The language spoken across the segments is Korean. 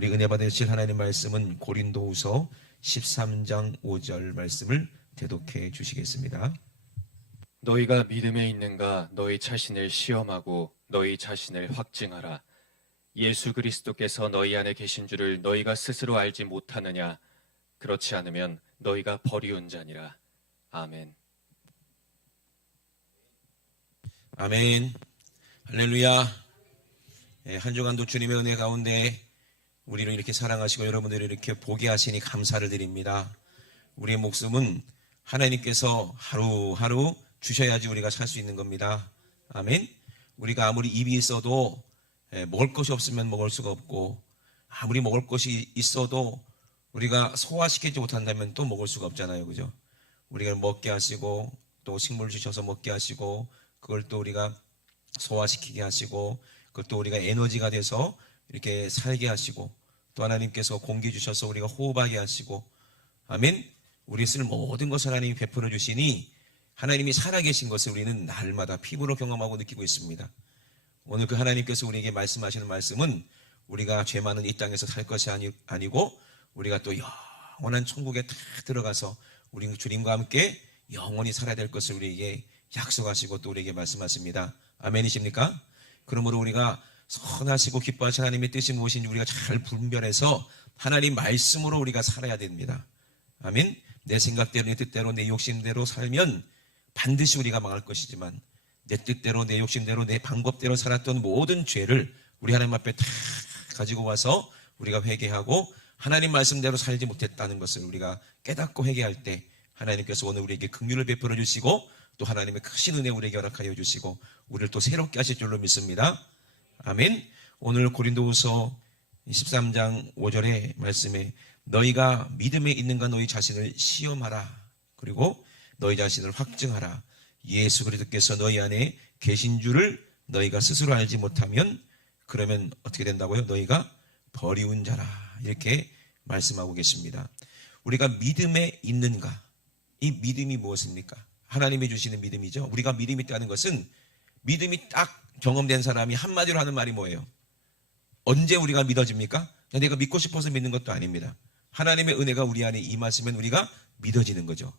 우리 은혜 받으실 하나님 말씀은 고린도후서 13장 5절 말씀을 대독해 주시겠습니다. 너희가 믿음에 있는가 너희 자신을 시험하고 너희 자신을 확증하라. 예수 그리스도께서 너희 안에 계신 줄을 너희가 스스로 알지 못하느냐? 그렇지 않으면 너희가 버리운 자니라. 아멘. 아멘. 할렐루야. 한 주간도 주님의 은혜 가운데 우리를 이렇게 사랑하시고 여러분들을 이렇게 보게 하시니 감사를 드립니다. 우리의 목숨은 하나님께서 하루하루 주셔야지 우리가 살 수 있는 겁니다. 아멘. 우리가 아무리 입이 있어도 먹을 것이 없으면 먹을 수가 없고, 아무리 먹을 것이 있어도 우리가 소화시키지 못한다면 또 먹을 수가 없잖아요. 그죠? 우리가 먹게 하시고 또 식물 주셔서 먹게 하시고 그걸 또 우리가 소화시키게 하시고 그것도 우리가 에너지가 돼서 이렇게 살게 하시고 또 하나님께서 공기 주셔서 우리가 호흡하게 하시고, 아멘. 우리 쓸 모든 것을 하나님이 베풀어 주시니 하나님이 살아계신 것을 우리는 날마다 피부로 경험하고 느끼고 있습니다. 오늘 그 하나님께서 우리에게 말씀하시는 말씀은 우리가 죄 많은 이 땅에서 살 것이 아니고 우리가 또 영원한 천국에 다 들어가서 우리 주님과 함께 영원히 살아야 될 것을 우리에게 약속하시고 또 우리에게 말씀하십니다. 아멘이십니까? 그러므로 우리가 선하시고 기뻐하신 하나님의 뜻이 무엇인지 우리가 잘 분별해서 하나님 말씀으로 우리가 살아야 됩니다. 아멘. 내 생각대로 내 뜻대로 내 욕심대로 살면 반드시 우리가 망할 것이지만 내 뜻대로 내 욕심대로 내 방법대로 살았던 모든 죄를 우리 하나님 앞에 다 가지고 와서 우리가 회개하고 하나님 말씀대로 살지 못했다는 것을 우리가 깨닫고 회개할 때 하나님께서 오늘 우리에게 긍휼을 베풀어 주시고 또 하나님의 크신 은혜 우리에게 허락하여 주시고 우리를 또 새롭게 하실 줄로 믿습니다. 아멘. 오늘 고린도후서 13장 5절의 말씀에 너희가 믿음에 있는가 너희 자신을 시험하라. 그리고 너희 자신을 확증하라. 예수 그리스도께서 너희 안에 계신 줄을 너희가 스스로 알지 못하면 그러면 어떻게 된다고요? 너희가 버리운 자라. 이렇게 말씀하고 계십니다. 우리가 믿음에 있는가? 이 믿음이 무엇입니까? 하나님이 주시는 믿음이죠. 우리가 믿음이 있다는 것은 믿음이 딱 경험된 사람이 한마디로 하는 말이 뭐예요? 언제 우리가 믿어집니까? 내가 믿고 싶어서 믿는 것도 아닙니다. 하나님의 은혜가 우리 안에 임하시면 우리가 믿어지는 거죠.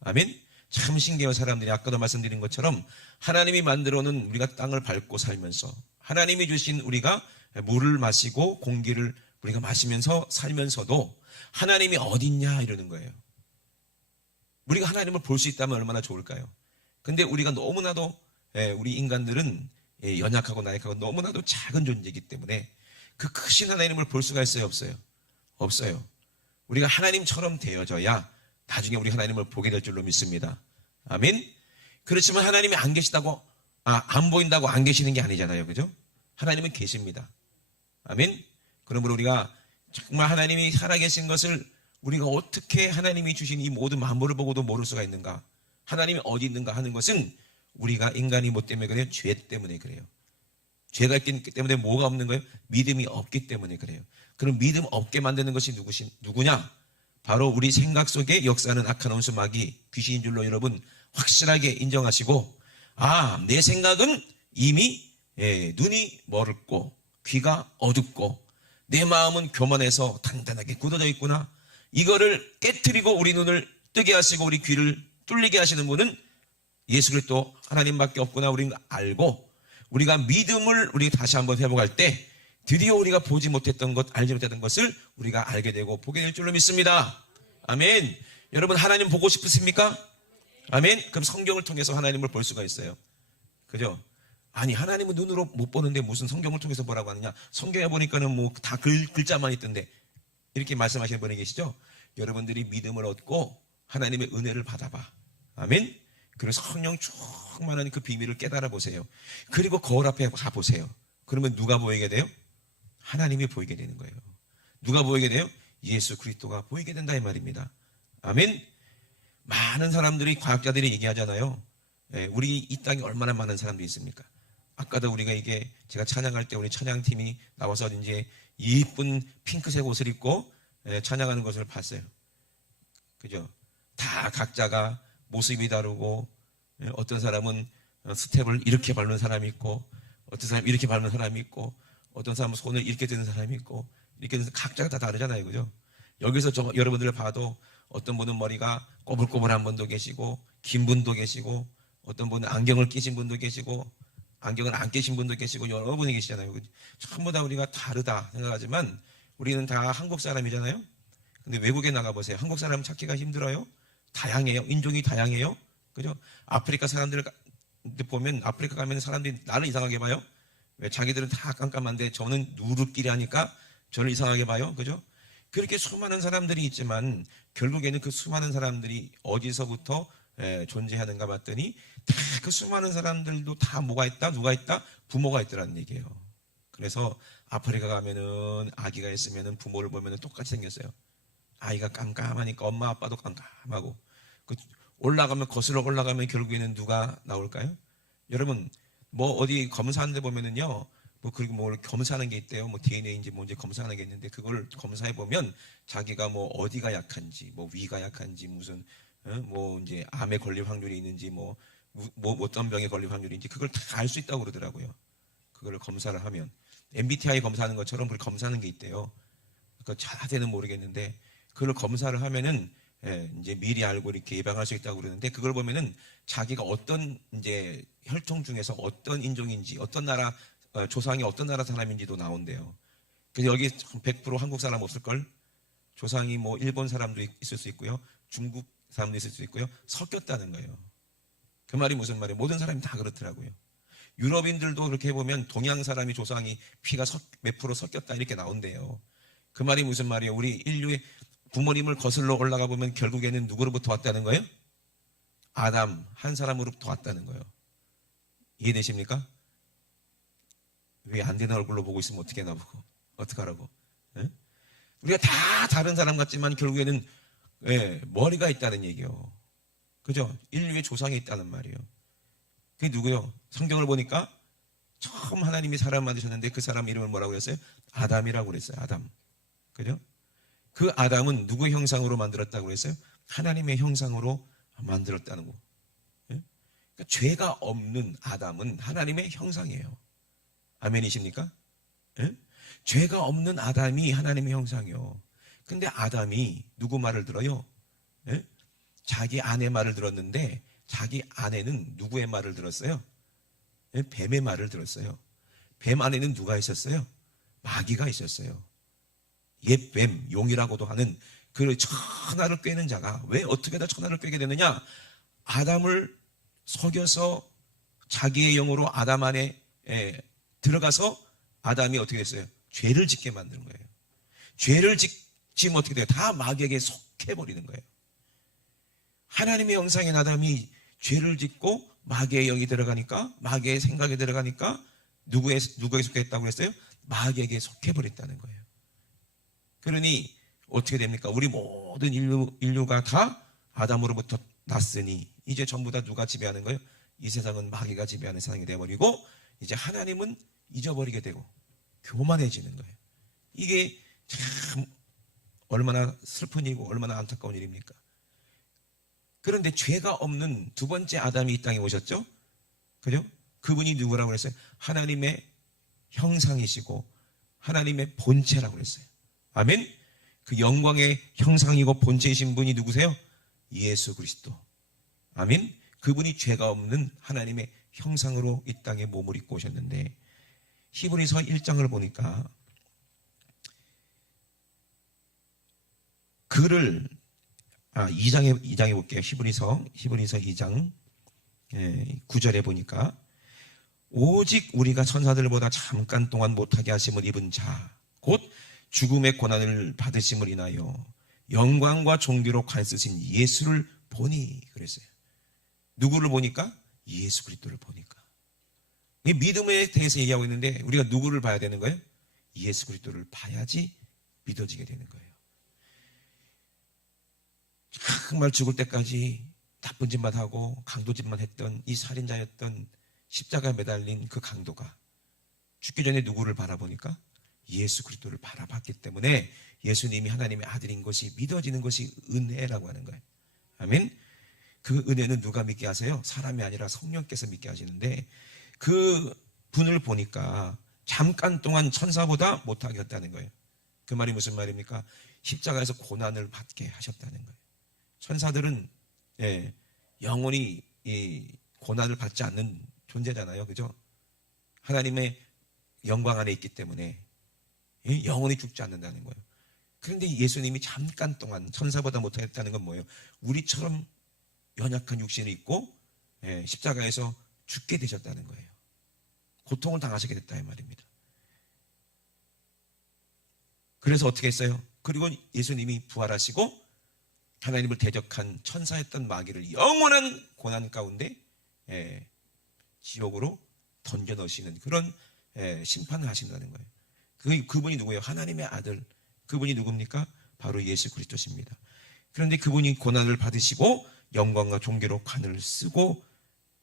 아멘. 참 신기해요. 사람들이 아까도 말씀드린 것처럼 하나님이 만들어 놓은 우리가 땅을 밟고 살면서 하나님이 주신 우리가 물을 마시고 공기를 우리가 마시면서 살면서도 하나님이 어딨냐 이러는 거예요. 우리가 하나님을 볼 수 있다면 얼마나 좋을까요? 근데 우리가 너무나도 우리 인간들은 연약하고 나약하고 너무나도 작은 존재이기 때문에 그 크신 하나님을 볼 수가 있어요? 없어요? 없어요. 우리가 하나님처럼 되어져야 나중에 우리 하나님을 보게 될 줄로 믿습니다. 아멘. 그렇지만 하나님이 안 계시다고 안 보인다고 안 계시는 게 아니잖아요. 그죠? 하나님은 계십니다. 아멘. 그러므로 우리가 정말 하나님이 살아계신 것을 우리가 어떻게 하나님이 주신 이 모든 만물을 보고도 모를 수가 있는가? 하나님이 어디 있는가 하는 것은 우리가 인간이 뭐 때문에 그래요? 죄 때문에 그래요. 죄가 있기 때문에 뭐가 없는 거예요? 믿음이 없기 때문에 그래요. 그럼 믿음 없게 만드는 것이 누구냐? 바로 우리 생각 속에 역사하는 악한 원수 마귀 귀신인 줄로 여러분 확실하게 인정하시고, 내 생각은 이미 눈이 멀었고 귀가 어둡고 내 마음은 교만해서 단단하게 굳어져 있구나. 이거를 깨트리고 우리 눈을 뜨게 하시고 우리 귀를 뚫리게 하시는 분은 예수 그리스도 하나님밖에 없구나. 우리는 알고 우리가 믿음을 우리 다시 한번 회복할 때 드디어 우리가 보지 못했던 것, 알지 못했던 것을 우리가 알게 되고 보게 될 줄로 믿습니다. 아멘. 여러분 하나님 보고 싶으십니까? 아멘. 그럼 성경을 통해서 하나님을 볼 수가 있어요. 그죠? 아니 하나님은 눈으로 못 보는데 무슨 성경을 통해서 보라고 하느냐? 성경에 보니까는 뭐 다 글자만 있던데 이렇게 말씀하시는 분이 계시죠? 여러분들이 믿음을 얻고 하나님의 은혜를 받아봐. 아멘. 그리고 성령 충만한 그 비밀을 깨달아 보세요. 그리고 거울 앞에 가보세요. 그러면 누가 보이게 돼요? 하나님이 보이게 되는 거예요. 누가 보이게 돼요? 예수 그리스도가 보이게 된다 이 말입니다. 아멘. 많은 사람들이 과학자들이 얘기하잖아요. 우리 이 땅에 얼마나 많은 사람들이 있습니까? 아까도 우리가 이게 제가 찬양할 때 우리 찬양팀이 나와서 이제 예쁜 핑크색 옷을 입고 찬양하는 것을 봤어요. 그죠? 다 각자가 모습이 다르고 어떤 사람은 스텝을 이렇게 밟는 사람이 있고 어떤 사람은 이렇게 밟는 사람이 있고 어떤 사람은 손을 이렇게 드는 사람이 있고 이렇게 각자가 다 다르잖아요. 그죠? 여기서 여러분들을 봐도 어떤 분은 머리가 꼬불꼬불한 분도 계시고, 긴 분도 계시고, 어떤 분은 안경을 끼신 분도 계시고, 안경을 안 끼신 분도 계시고, 여러 분이 계시잖아요. 전부 다 우리가 다르다 생각하지만 우리는 다 한국 사람이잖아요. 근데 외국에 나가보세요. 한국 사람 찾기가 힘들어요. 다양해요. 인종이 다양해요. 그죠? 아프리카 사람들 보면, 아프리카 가면 사람들이 나를 이상하게 봐요. 왜? 자기들은 다 깜깜한데 저는 누르끼리 하니까 저를 이상하게 봐요. 그죠? 그렇게 수많은 사람들이 있지만 결국에는 그 수많은 사람들이 어디서부터 존재하는가 봤더니 다 그 수많은 사람들도 다 뭐가 있다? 누가 있다? 부모가 있더라는 얘기예요. 그래서 아프리카 가면은 아기가 있으면은 부모를 보면은 똑같이 생겼어요. 아이가 깜깜하니까 엄마 아빠도 깜깜하고, 올라가면 거슬러 올라가면 결국에는 누가 나올까요? 여러분, 뭐 어디 검사하는 데 보면은요, 그리고 뭐 검사하는 게 있대요. 뭐 DNA인지 뭔지 검사하는 게 있는데, 그걸 검사해 보면 자기가 뭐 어디가 약한지, 뭐 위가 약한지, 무슨 뭐 이제 암에 걸릴 확률이 있는지, 뭐 어떤 병에 걸릴 확률인지 그걸 다 알 수 있다고 그러더라고요. 그걸 검사를 하면 MBTI 검사하는 것처럼 그걸 검사하는 게 있대요. 그러니까 자세는 모르겠는데 그걸 검사를 하면은 이제 미리 알고 이렇게 예방할 수 있다고 그러는데, 그걸 보면은 자기가 어떤 이제 혈통 중에서 어떤 인종인지, 어떤 나라 조상이 어떤 나라 사람인지도 나온대요. 그래서 여기 100% 한국 사람 없을걸? 조상이 뭐 일본 사람도 있을 수 있고요, 중국 사람도 있을 수 있고요, 섞였다는 거예요. 그 말이 무슨 말이에요? 모든 사람이 다 그렇더라고요. 유럽인들도 그렇게 해보면 동양 사람이 조상이 피가 몇 프로 섞였다 이렇게 나온대요. 그 말이 무슨 말이에요? 우리 인류의 부모님을 거슬러 올라가 보면 결국에는 누구로부터 왔다는 거예요? 아담 한 사람으로부터 왔다는 거예요. 이해되십니까? 왜 안 되는 얼굴로 보고 있으면 어떻게 나보고 어떡하라고? 예? 우리가 다 다른 사람 같지만 결국에는 머리가 있다는 얘기요. 그죠? 인류의 조상이 있다는 말이에요. 그게 누구요? 성경을 보니까 처음 하나님이 사람 만드셨는데 그 사람 이름을 뭐라고 그랬어요? 아담이라고 그랬어요. 아담. 그죠? 그 아담은 누구의 형상으로 만들었다고 그랬어요? 하나님의 형상으로 만들었다는 거. 예? 그러니까 죄가 없는 아담은 하나님의 형상이에요. 아멘이십니까? 예? 죄가 없는 아담이 하나님의 형상이요. 근데 아담이 누구 말을 들어요? 예? 자기 아내 말을 들었는데 자기 아내는 누구의 말을 들었어요? 예? 뱀의 말을 들었어요. 뱀 안에는 누가 있었어요? 마귀가 있었어요. 옛뱀, 용이라고도 하는 그 천하를 꿰는 자가, 왜 어떻게 다 천하를 꿰게 되느냐? 아담을 속여서 자기의 영으로 아담 안에 들어가서 아담이 어떻게 됐어요? 죄를 짓게 만드는 거예요. 죄를 짓면 어떻게 돼요? 다 마귀에게 속해버리는 거예요. 하나님의 형상인 아담이 죄를 짓고 마귀의 영이 들어가니까, 마귀의 생각에 들어가니까 누구에게 속했다고 했어요? 마귀에게 속해버렸다는 거예요. 그러니 어떻게 됩니까? 우리 모든 인류가 다 아담으로부터 났으니 이제 전부 다 누가 지배하는 거예요? 이 세상은 마귀가 지배하는 세상이 되어버리고 이제 하나님은 잊어버리게 되고 교만해지는 거예요. 이게 참 얼마나 슬픈 일이고 얼마나 안타까운 일입니까? 그런데 죄가 없는 두 번째 아담이 이 땅에 오셨죠? 그죠? 그분이 누구라고 그랬어요? 하나님의 형상이시고 하나님의 본체라고 그랬어요. 아멘? 그 영광의 형상이고 본체이신 분이 누구세요? 예수 그리스도. 아멘? 그분이 죄가 없는 하나님의 형상으로 이 땅에 몸을 입고 오셨는데, 히브리서 1장을 보니까 그를 2장에 볼게요. 히브리서 2장 9절에 보니까 오직 우리가 천사들보다 잠깐 동안 못하게 하심을 입은 자, 곧 죽음의 고난을 받으심을 인하여 영광과 존귀로 관쓰신 예수를 보니 그랬어요. 누구를 보니까? 예수 그리스도를 보니까. 이 믿음에 대해서 얘기하고 있는데 우리가 누구를 봐야 되는 거예요? 예수 그리스도를 봐야지 믿어지게 되는 거예요. 정말 죽을 때까지 나쁜 짓만 하고 강도짓만 했던 이 살인자였던 십자가에 매달린 그 강도가 죽기 전에 누구를 바라보니까? 예수 그리스도를 바라봤기 때문에 예수님이 하나님의 아들인 것이 믿어지는 것이 은혜라고 하는 거예요. 아멘. 그 은혜는 누가 믿게 하세요? 사람이 아니라 성령께서 믿게 하시는데, 그 분을 보니까 잠깐 동안 천사보다 못하게 했다는 거예요. 그 말이 무슨 말입니까? 십자가에서 고난을 받게 하셨다는 거예요. 천사들은 영원히 이 고난을 받지 않는 존재잖아요. 그죠? 하나님의 영광 안에 있기 때문에 영원히 죽지 않는다는 거예요. 그런데 예수님이 잠깐 동안 천사보다 못하겠다는 건 뭐예요? 우리처럼 연약한 육신이 있고 십자가에서 죽게 되셨다는 거예요. 고통을 당하시게 됐다 이 말입니다. 그래서 어떻게 했어요? 그리고 예수님이 부활하시고 하나님을 대적한 천사였던 마귀를 영원한 고난 가운데 지옥으로 던져 넣으시는 그런 심판을 하신다는 거예요. 그분이 누구예요? 하나님의 아들. 그분이 누굽니까? 바로 예수 그리스도십니다. 그런데 그분이 고난을 받으시고 영광과 존귀로 관을 쓰고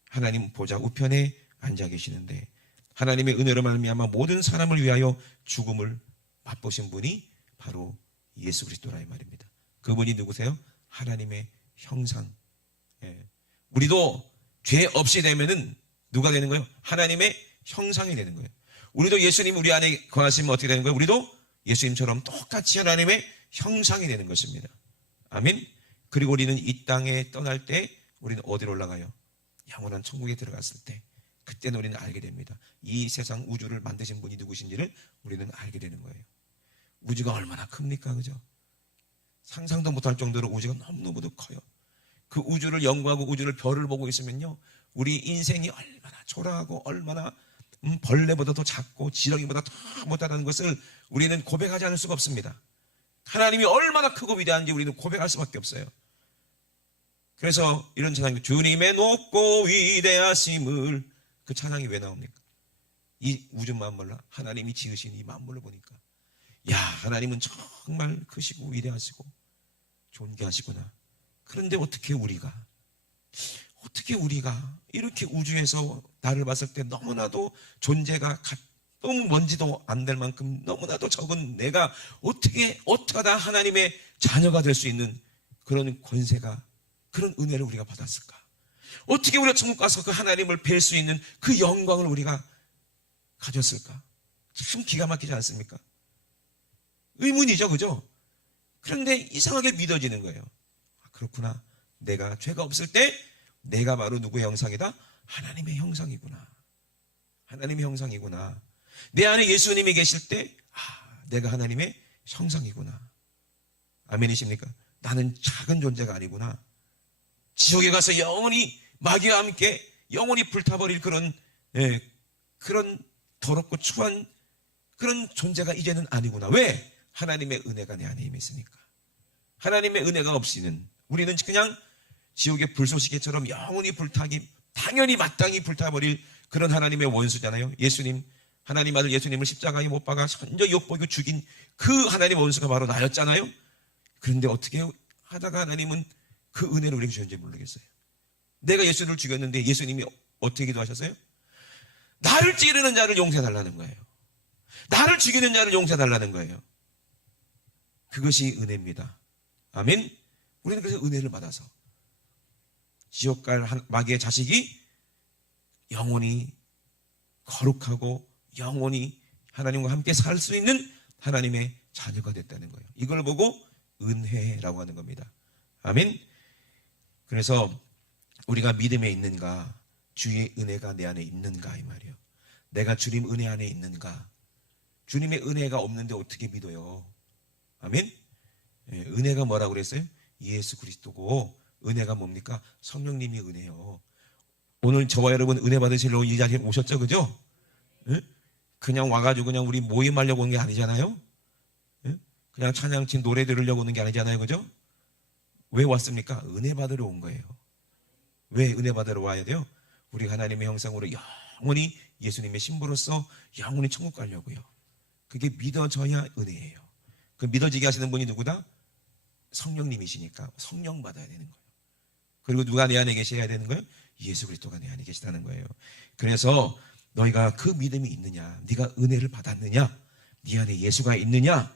하나님 보좌 우편에 앉아 계시는데 하나님의 은혜로 말미암아 모든 사람을 위하여 죽음을 맛보신 분이 바로 예수 그리스도라 이 말입니다. 그분이 누구세요? 하나님의 형상. 우리도 죄 없이 되면은 누가 되는 거예요? 하나님의 형상이 되는 거예요. 우리도 예수님 우리 안에 거하시면 어떻게 되는 거예요? 우리도 예수님처럼 똑같이 하나님의 형상이 되는 것입니다. 아멘. 그리고 우리는 이 땅에 떠날 때 우리는 어디로 올라가요? 영원한 천국에 들어갔을 때 그때는 우리는 알게 됩니다. 이 세상 우주를 만드신 분이 누구신지를 우리는 알게 되는 거예요. 우주가 얼마나 큽니까? 그죠? 상상도 못할 정도로 우주가 너무너무도 커요. 그 우주를 연구하고 우주를 별을 보고 있으면요, 우리 인생이 얼마나 초라하고 얼마나 벌레보다도 작고 지렁이보다 더 못하다는 것을 우리는 고백하지 않을 수가 없습니다. 하나님이 얼마나 크고 위대한지 우리는 고백할 수밖에 없어요. 그래서 이런 찬양이 주님의 높고 위대하심을, 그 찬양이 왜 나옵니까? 이 우주 만물로 하나님이 지으신 이 만물을 보니까 야, 하나님은 정말 크시고 위대하시고 존귀하시구나. 그런데 어떻게 우리가 이렇게 우주에서 나를 봤을 때 너무나도 존재가 너무 먼지도 안 될 만큼 너무나도 적은 내가 어떻게 하다 하나님의 자녀가 될 수 있는 그런 권세가, 그런 은혜를 우리가 받았을까? 어떻게 우리가 천국 가서 그 하나님을 뵐 수 있는 그 영광을 우리가 가졌을까? 참 기가 막히지 않습니까? 의문이죠, 그죠? 그런데 이상하게 믿어지는 거예요. 그렇구나. 내가 죄가 없을 때 내가 바로 누구의 형상이다? 하나님의 형상이구나. 하나님의 형상이구나. 내 안에 예수님이 계실 때 내가 하나님의 형상이구나. 아멘이십니까? 나는 작은 존재가 아니구나. 지옥에 가서 영원히 마귀와 함께 영원히 불타버릴 그런 더럽고 추한 그런 존재가 이제는 아니구나. 왜? 하나님의 은혜가 내 안에 임했으니까. 하나님의 은혜가 없이는 우리는 그냥 지옥의 불쏘시개처럼 영원히 당연히 마땅히 불타버릴 그런 하나님의 원수잖아요. 예수님, 하나님 아들 예수님을 십자가에 못 박아 현저 욕보이고 죽인 그 하나님의 원수가 바로 나였잖아요. 그런데 어떻게 하다가 하나님은 그 은혜를 우리에게 주셨는지 모르겠어요. 내가 예수를 죽였는데 예수님이 어떻게 기도하셨어요? 나를 찌르는 자를 용서해달라는 거예요. 나를 죽이는 자를 용서해달라는 거예요. 그것이 은혜입니다. 아멘. 우리는 그래서 은혜를 받아서 지옥 갈 마귀의 자식이 영원히 거룩하고 영원히 하나님과 함께 살 수 있는 하나님의 자녀가 됐다는 거예요. 이걸 보고 은혜라고 하는 겁니다. 아멘. 그래서 우리가 믿음에 있는가, 주의 은혜가 내 안에 있는가 이 말이에요. 내가 주님 은혜 안에 있는가. 주님의 은혜가 없는데 어떻게 믿어요? 아멘. 은혜가 뭐라고 그랬어요? 예수 그리스도고, 은혜가 뭡니까? 성령님이 은혜요. 오늘 저와 여러분 은혜 받으시려고 이 자리에 오셨죠, 그죠? 그냥 와가지고 그냥 우리 모임하려고 오는 게 아니잖아요. 그냥 찬양팀 노래 들으려고 오는 게 아니잖아요, 그죠? 왜 왔습니까? 은혜 받으러 온 거예요. 왜 은혜 받으러 와야 돼요? 우리가 하나님의 형상으로 영원히 예수님의 신부로서 영원히 천국 가려고요. 그게 믿어져야 은혜예요. 그 믿어지게 하시는 분이 누구다? 성령님이시니까 성령 받아야 되는 거예요. 그리고 누가 내 안에 계셔야 되는 거예요? 예수 그리스도가 내 안에 계시다는 거예요. 그래서 너희가 그 믿음이 있느냐, 네가 은혜를 받았느냐, 네 안에 예수가 있느냐,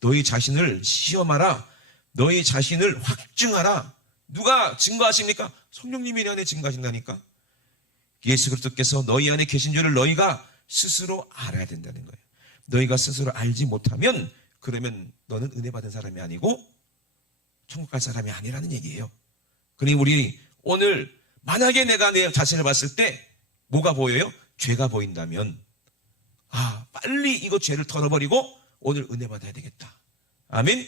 너희 자신을 시험하라, 너희 자신을 확증하라. 누가 증거하십니까? 성령님이 내 안에 증거하신다니까. 예수 그리스도께서 너희 안에 계신 줄을 너희가 스스로 알아야 된다는 거예요. 너희가 스스로 알지 못하면 그러면 너는 은혜 받은 사람이 아니고 천국 갈 사람이 아니라는 얘기예요. 그러니 우리 오늘 만약에 내가 내 자신을 봤을 때 뭐가 보여요? 죄가 보인다면 빨리 이거 죄를 털어버리고 오늘 은혜 받아야 되겠다. 아멘.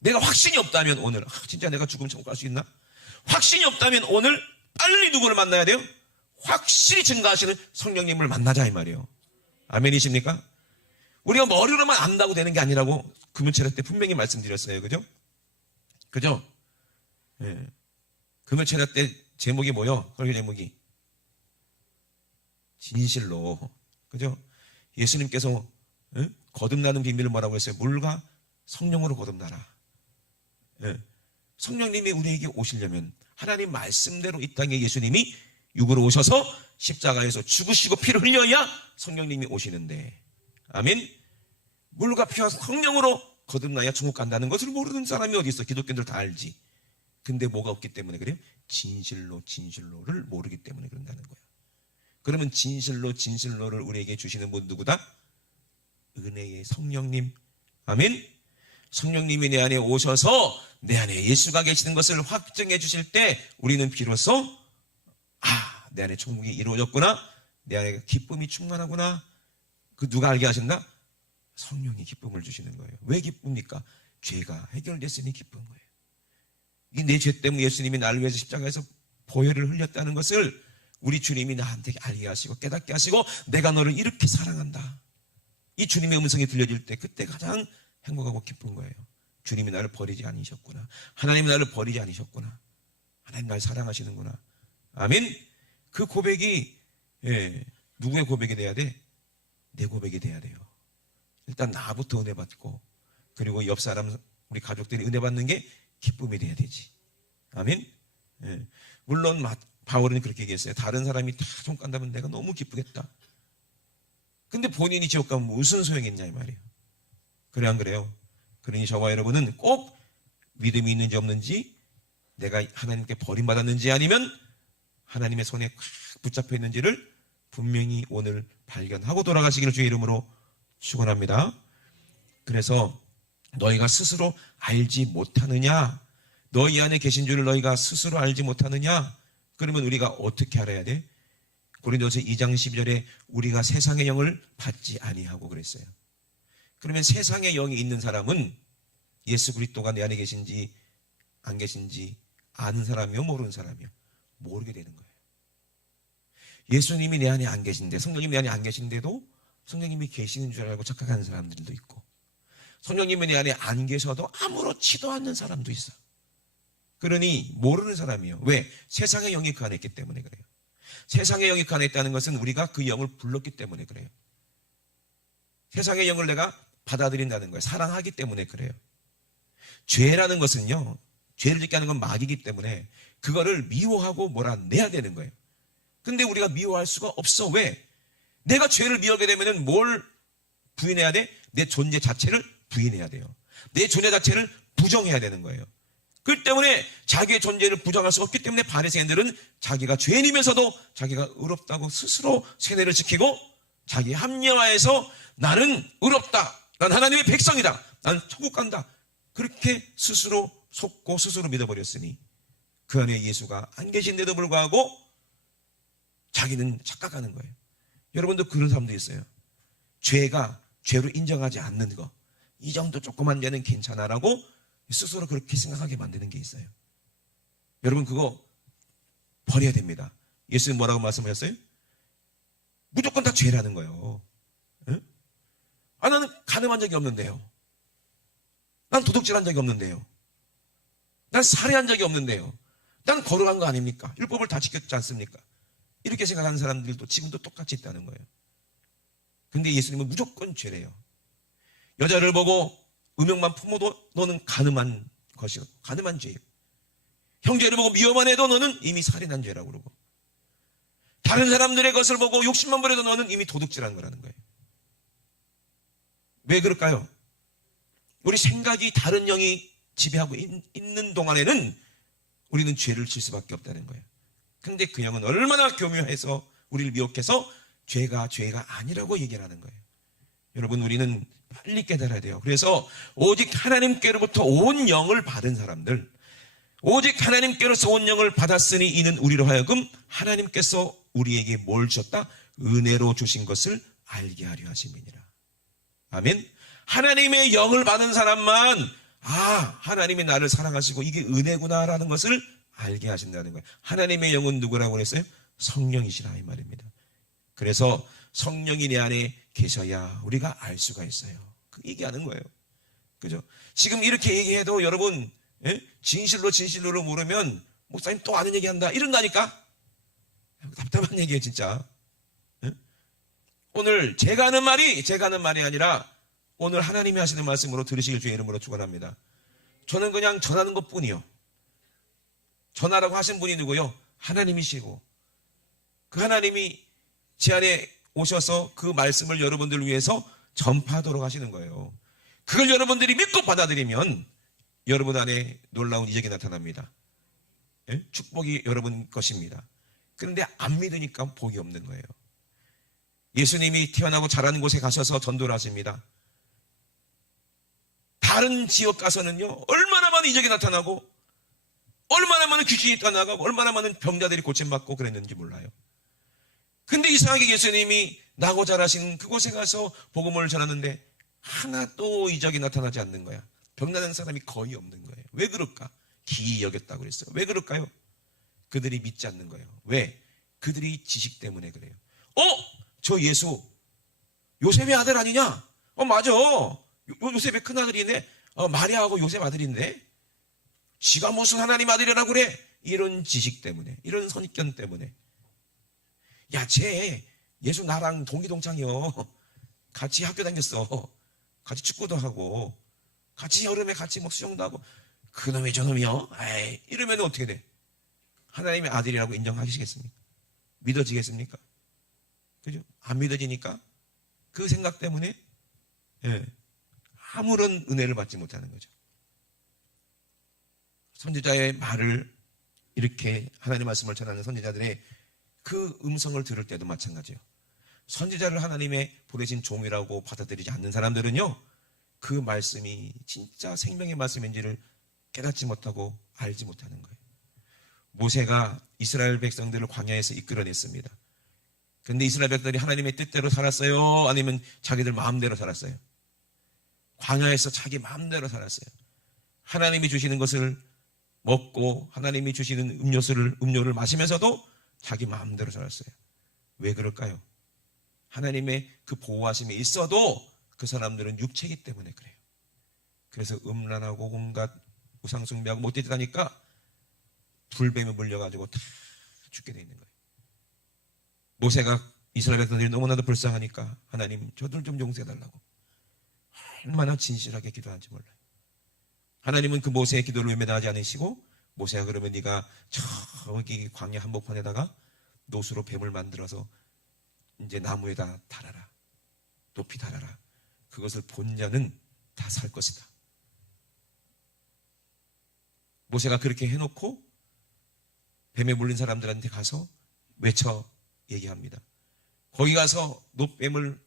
내가 확신이 없다면 오늘 진짜 내가 죽으면 천국 갈 수 있나? 확신이 없다면 오늘 빨리 누구를 만나야 돼요? 확실히 증가하시는 성령님을 만나자 이 말이에요. 아멘이십니까? 우리가 머리로만 안다고 되는 게 아니라고 금요철회 때 분명히 말씀드렸어요. 그죠? 예. 금요철회 때 제목이 뭐요? 설교 제목이 진실로. 그죠? 예수님께서 거듭나는 비밀을 뭐라고 했어요? 물과 성령으로 거듭나라. 예. 성령님이 우리에게 오시려면 하나님 말씀대로 이 땅에 예수님이 육으로 오셔서 십자가에서 죽으시고 피를 흘려야 성령님이 오시는데, 아멘. 물과 피와 성령으로 거듭나야 천국 간다는 것을 모르는 사람이 어디 있어? 기독교인들 다 알지. 근데 뭐가 없기 때문에 그래요? 진실로를 모르기 때문에 그런다는 거야. 그러면 진실로를 우리에게 주시는 분 누구다? 은혜의 성령님. 아멘. 성령님이 내 안에 오셔서 내 안에 예수가 계시는 것을 확증해 주실 때 우리는 비로소 내 안에 천국이 이루어졌구나, 내 안에 기쁨이 충만하구나. 그 누가 알게 하신다? 성령이 기쁨을 주시는 거예요. 왜 기쁩니까? 죄가 해결됐으니 기쁜 거예요. 이 내 죄 때문에 예수님이 나를 위해서 십자가에서 보혈을 흘렸다는 것을 우리 주님이 나한테 알게 하시고 깨닫게 하시고 내가 너를 이렇게 사랑한다, 이 주님의 음성이 들려질 때 그때 가장 행복하고 기쁜 거예요. 주님이 나를 버리지 않으셨구나. 하나님이 나를 버리지 않으셨구나. 하나님 나를 사랑하시는구나. 아멘. 그 고백이 누구의 고백이 돼야 돼? 내 고백이 돼야 돼요. 일단 나부터 은혜 받고, 그리고 옆 사람 우리 가족들이 은혜 받는 게 기쁨이 돼야 되지. 아멘. 물론 바울은 그렇게 얘기했어요. 다른 사람이 다 천국 간다면 내가 너무 기쁘겠다. 근데 본인이 지옥 가면 무슨 소용있냐 이 말이에요. 그래 안 그래요? 그러니 저와 여러분은 꼭 믿음이 있는지 없는지, 내가 하나님께 버림받았는지 아니면 하나님의 손에 꽉 붙잡혀 있는지를 분명히 오늘 발견하고 돌아가시기를 주의 이름으로 축원합니다. 그래서 너희가 스스로 알지 못하느냐? 너희 안에 계신 줄을 너희가 스스로 알지 못하느냐? 그러면 우리가 어떻게 알아야 돼? 고린도서 2장 12절에 우리가 세상의 영을 받지 아니하고 그랬어요. 그러면 세상의 영이 있는 사람은 예수 그리스도가 내 안에 계신지 안 계신지 아는 사람이요, 모르는 사람이요? 모르게 되는 거예요. 예수님이 내 안에 안 계신데, 성령님이 내 안에 안 계신데도 성령님이 계시는 줄 알고 착각하는 사람들도 있고, 성령님이 내 안에 안 계셔도 아무렇지도 않는 사람도 있어. 그러니 모르는 사람이요. 왜? 세상의 영이 그 안에 있기 때문에 그래요. 세상의 영이 그 안에 있다는 것은 우리가 그 영을 불렀기 때문에 그래요. 세상의 영을 내가 받아들인다는 거예요. 사랑하기 때문에 그래요. 죄라는 것은요, 죄를 짓게 하는 건 마귀이기 때문에 그거를 미워하고 몰아내야 되는 거예요. 근데 우리가 미워할 수가 없어. 왜? 내가 죄를 미워하게 되면 뭘 부인해야 돼? 내 존재 자체를 부인해야 돼요. 내 존재 자체를 부정해야 되는 거예요. 그렇기 때문에 자기의 존재를 부정할 수 없기 때문에 바리새인들은 자기가 죄인이면서도 자기가 의롭다고 스스로 세뇌를 지키고 자기 합리화해서 나는 의롭다, 난 하나님의 백성이다, 난 천국 간다, 그렇게 스스로 속고 스스로 믿어버렸으니 그 안에 예수가 안 계신데도 불구하고 자기는 착각하는 거예요. 여러분도 그런 사람도 있어요. 죄가 죄로 인정하지 않는 거, 이 정도 조그만 죄는 괜찮아라고 스스로 그렇게 생각하게 만드는 게 있어요. 여러분 그거 버려야 됩니다. 예수님 뭐라고 말씀하셨어요? 무조건 다 죄라는 거예요. 응? 나는 가늠한 적이 없는데요. 난 도둑질한 적이 없는데요. 난 살해한 적이 없는데요. 난 거룩한 거 아닙니까? 율법을 다 지켰지 않습니까? 이렇게 생각하는 사람들도 지금도 똑같이 있다는 거예요. 근데 예수님은 무조건 죄래요. 여자를 보고 음욕만 품어도 너는 가늠한 것이요, 가늠한 죄예요. 형제를 보고 미워만 해도 너는 이미 살인한 죄라고 그러고, 다른 사람들의 것을 보고 욕심만 부려도 너는 이미 도둑질한 거라는 거예요. 왜 그럴까요? 우리 생각이 다른 영이 지배하고 있는 동안에는 우리는 죄를 질 수밖에 없다는 거예요. 근데 그 영은 얼마나 교묘해서 우리를 미혹해서 죄가 아니라고 얘기를 하는 거예요. 여러분, 우리는 빨리 깨달아야 돼요. 그래서 오직 하나님께로부터 온 영을 받은 사람들, 오직 하나님께로서 온 영을 받았으니 이는 우리로 하여금 하나님께서 우리에게 뭘 주셨다? 은혜로 주신 것을 알게 하려 하심이니라. 아멘. 하나님의 영을 받은 사람만 하나님이 나를 사랑하시고 이게 은혜구나라는 것을 알게 하신다는 거예요. 하나님의 영은 누구라고 그랬어요? 성령이시라 이 말입니다. 그래서 성령이 내 안에 계셔야 우리가 알 수가 있어요. 그 얘기하는 거예요. 그죠? 지금 이렇게 얘기해도 여러분, 진실로 모르면 목사님 또 아는 얘기한다 이런다니까. 답답한 얘기예요 진짜. 오늘 제가 하는 말이 아니라 오늘 하나님이 하시는 말씀으로 들으시길 주의 이름으로 축원합니다. 저는 그냥 전하는 것뿐이요. 전하라고 하신 분이 누구요? 하나님이시고 그 하나님이 제 안에 오셔서 그 말씀을 여러분들 위해서 전파하도록 하시는 거예요. 그걸 여러분들이 믿고 받아들이면 여러분 안에 놀라운 이적이 나타납니다. 축복이 여러분 것입니다. 그런데 안 믿으니까 복이 없는 거예요. 예수님이 태어나고 자라는 곳에 가셔서 전도를 하십니다. 다른 지역 가서는요, 얼마나 많은 이적이 나타나고 얼마나 많은 귀신이 떠나가고 얼마나 많은 병자들이 고침받고 그랬는지 몰라요. 근데 이상하게 예수님이 나고 자라신 그곳에 가서 복음을 전하는데 하나도 이적이 나타나지 않는 거야. 병나는 사람이 거의 없는 거예요. 왜 그럴까? 기이 여겼다고 그랬어요. 왜 그럴까요? 그들이 믿지 않는 거예요. 왜? 그들이 지식 때문에 그래요. 저 예수 요셉의 아들 아니냐? 맞아. 요셉의 큰아들이네. 마리아하고 요셉 아들인데 지가 무슨 하나님 아들이라고 그래? 이런 지식 때문에, 이런 선입견 때문에. 야, 쟤 예수 나랑 동기동창이요. 같이 학교 다녔어. 같이 축구도 하고 같이 여름에 같이 수영도 하고. 그놈이 저놈이요? 에이, 이러면 어떻게 돼? 하나님의 아들이라고 인정하시겠습니까? 믿어지겠습니까? 그죠? 안 믿어지니까 그 생각 때문에 아무런 은혜를 받지 못하는 거죠. 선지자의 말을 이렇게 하나님 말씀을 전하는 선지자들의 그 음성을 들을 때도 마찬가지예요. 선지자를 하나님의 보내신 종이라고 받아들이지 않는 사람들은요, 그 말씀이 진짜 생명의 말씀인지를 깨닫지 못하고 알지 못하는 거예요. 모세가 이스라엘 백성들을 광야에서 이끌어냈습니다. 그런데 이스라엘 백성들이 하나님의 뜻대로 살았어요? 아니면 자기들 마음대로 살았어요? 광야에서 자기 마음대로 살았어요. 하나님이 주시는 것을 먹고 하나님이 주시는 음료를 마시면서도 자기 마음대로 살았어요. 왜 그럴까요? 하나님의 그 보호하심이 있어도 그 사람들은 육체이기 때문에 그래요. 그래서 음란하고 온갖 우상숭배하고 못되지 하니까 불뱀에 물려가지고 다 죽게 돼 있는 거예요. 모세가 이스라엘 백성들이 너무나도 불쌍하니까 하나님 저들 좀 용서해달라고 얼마나 진실하게 기도하는지 몰라요. 하나님은 그 모세의 기도를 외면하지 않으시고, 모세야 그러면 네가 저기 광야 한복판에다가 노수로 뱀을 만들어서 이제 나무에다 달아라. 높이 달아라. 그것을 본 자는 다 살 것이다. 모세가 그렇게 해놓고 뱀에 물린 사람들한테 가서 외쳐 얘기합니다. 거기 가서 노뱀을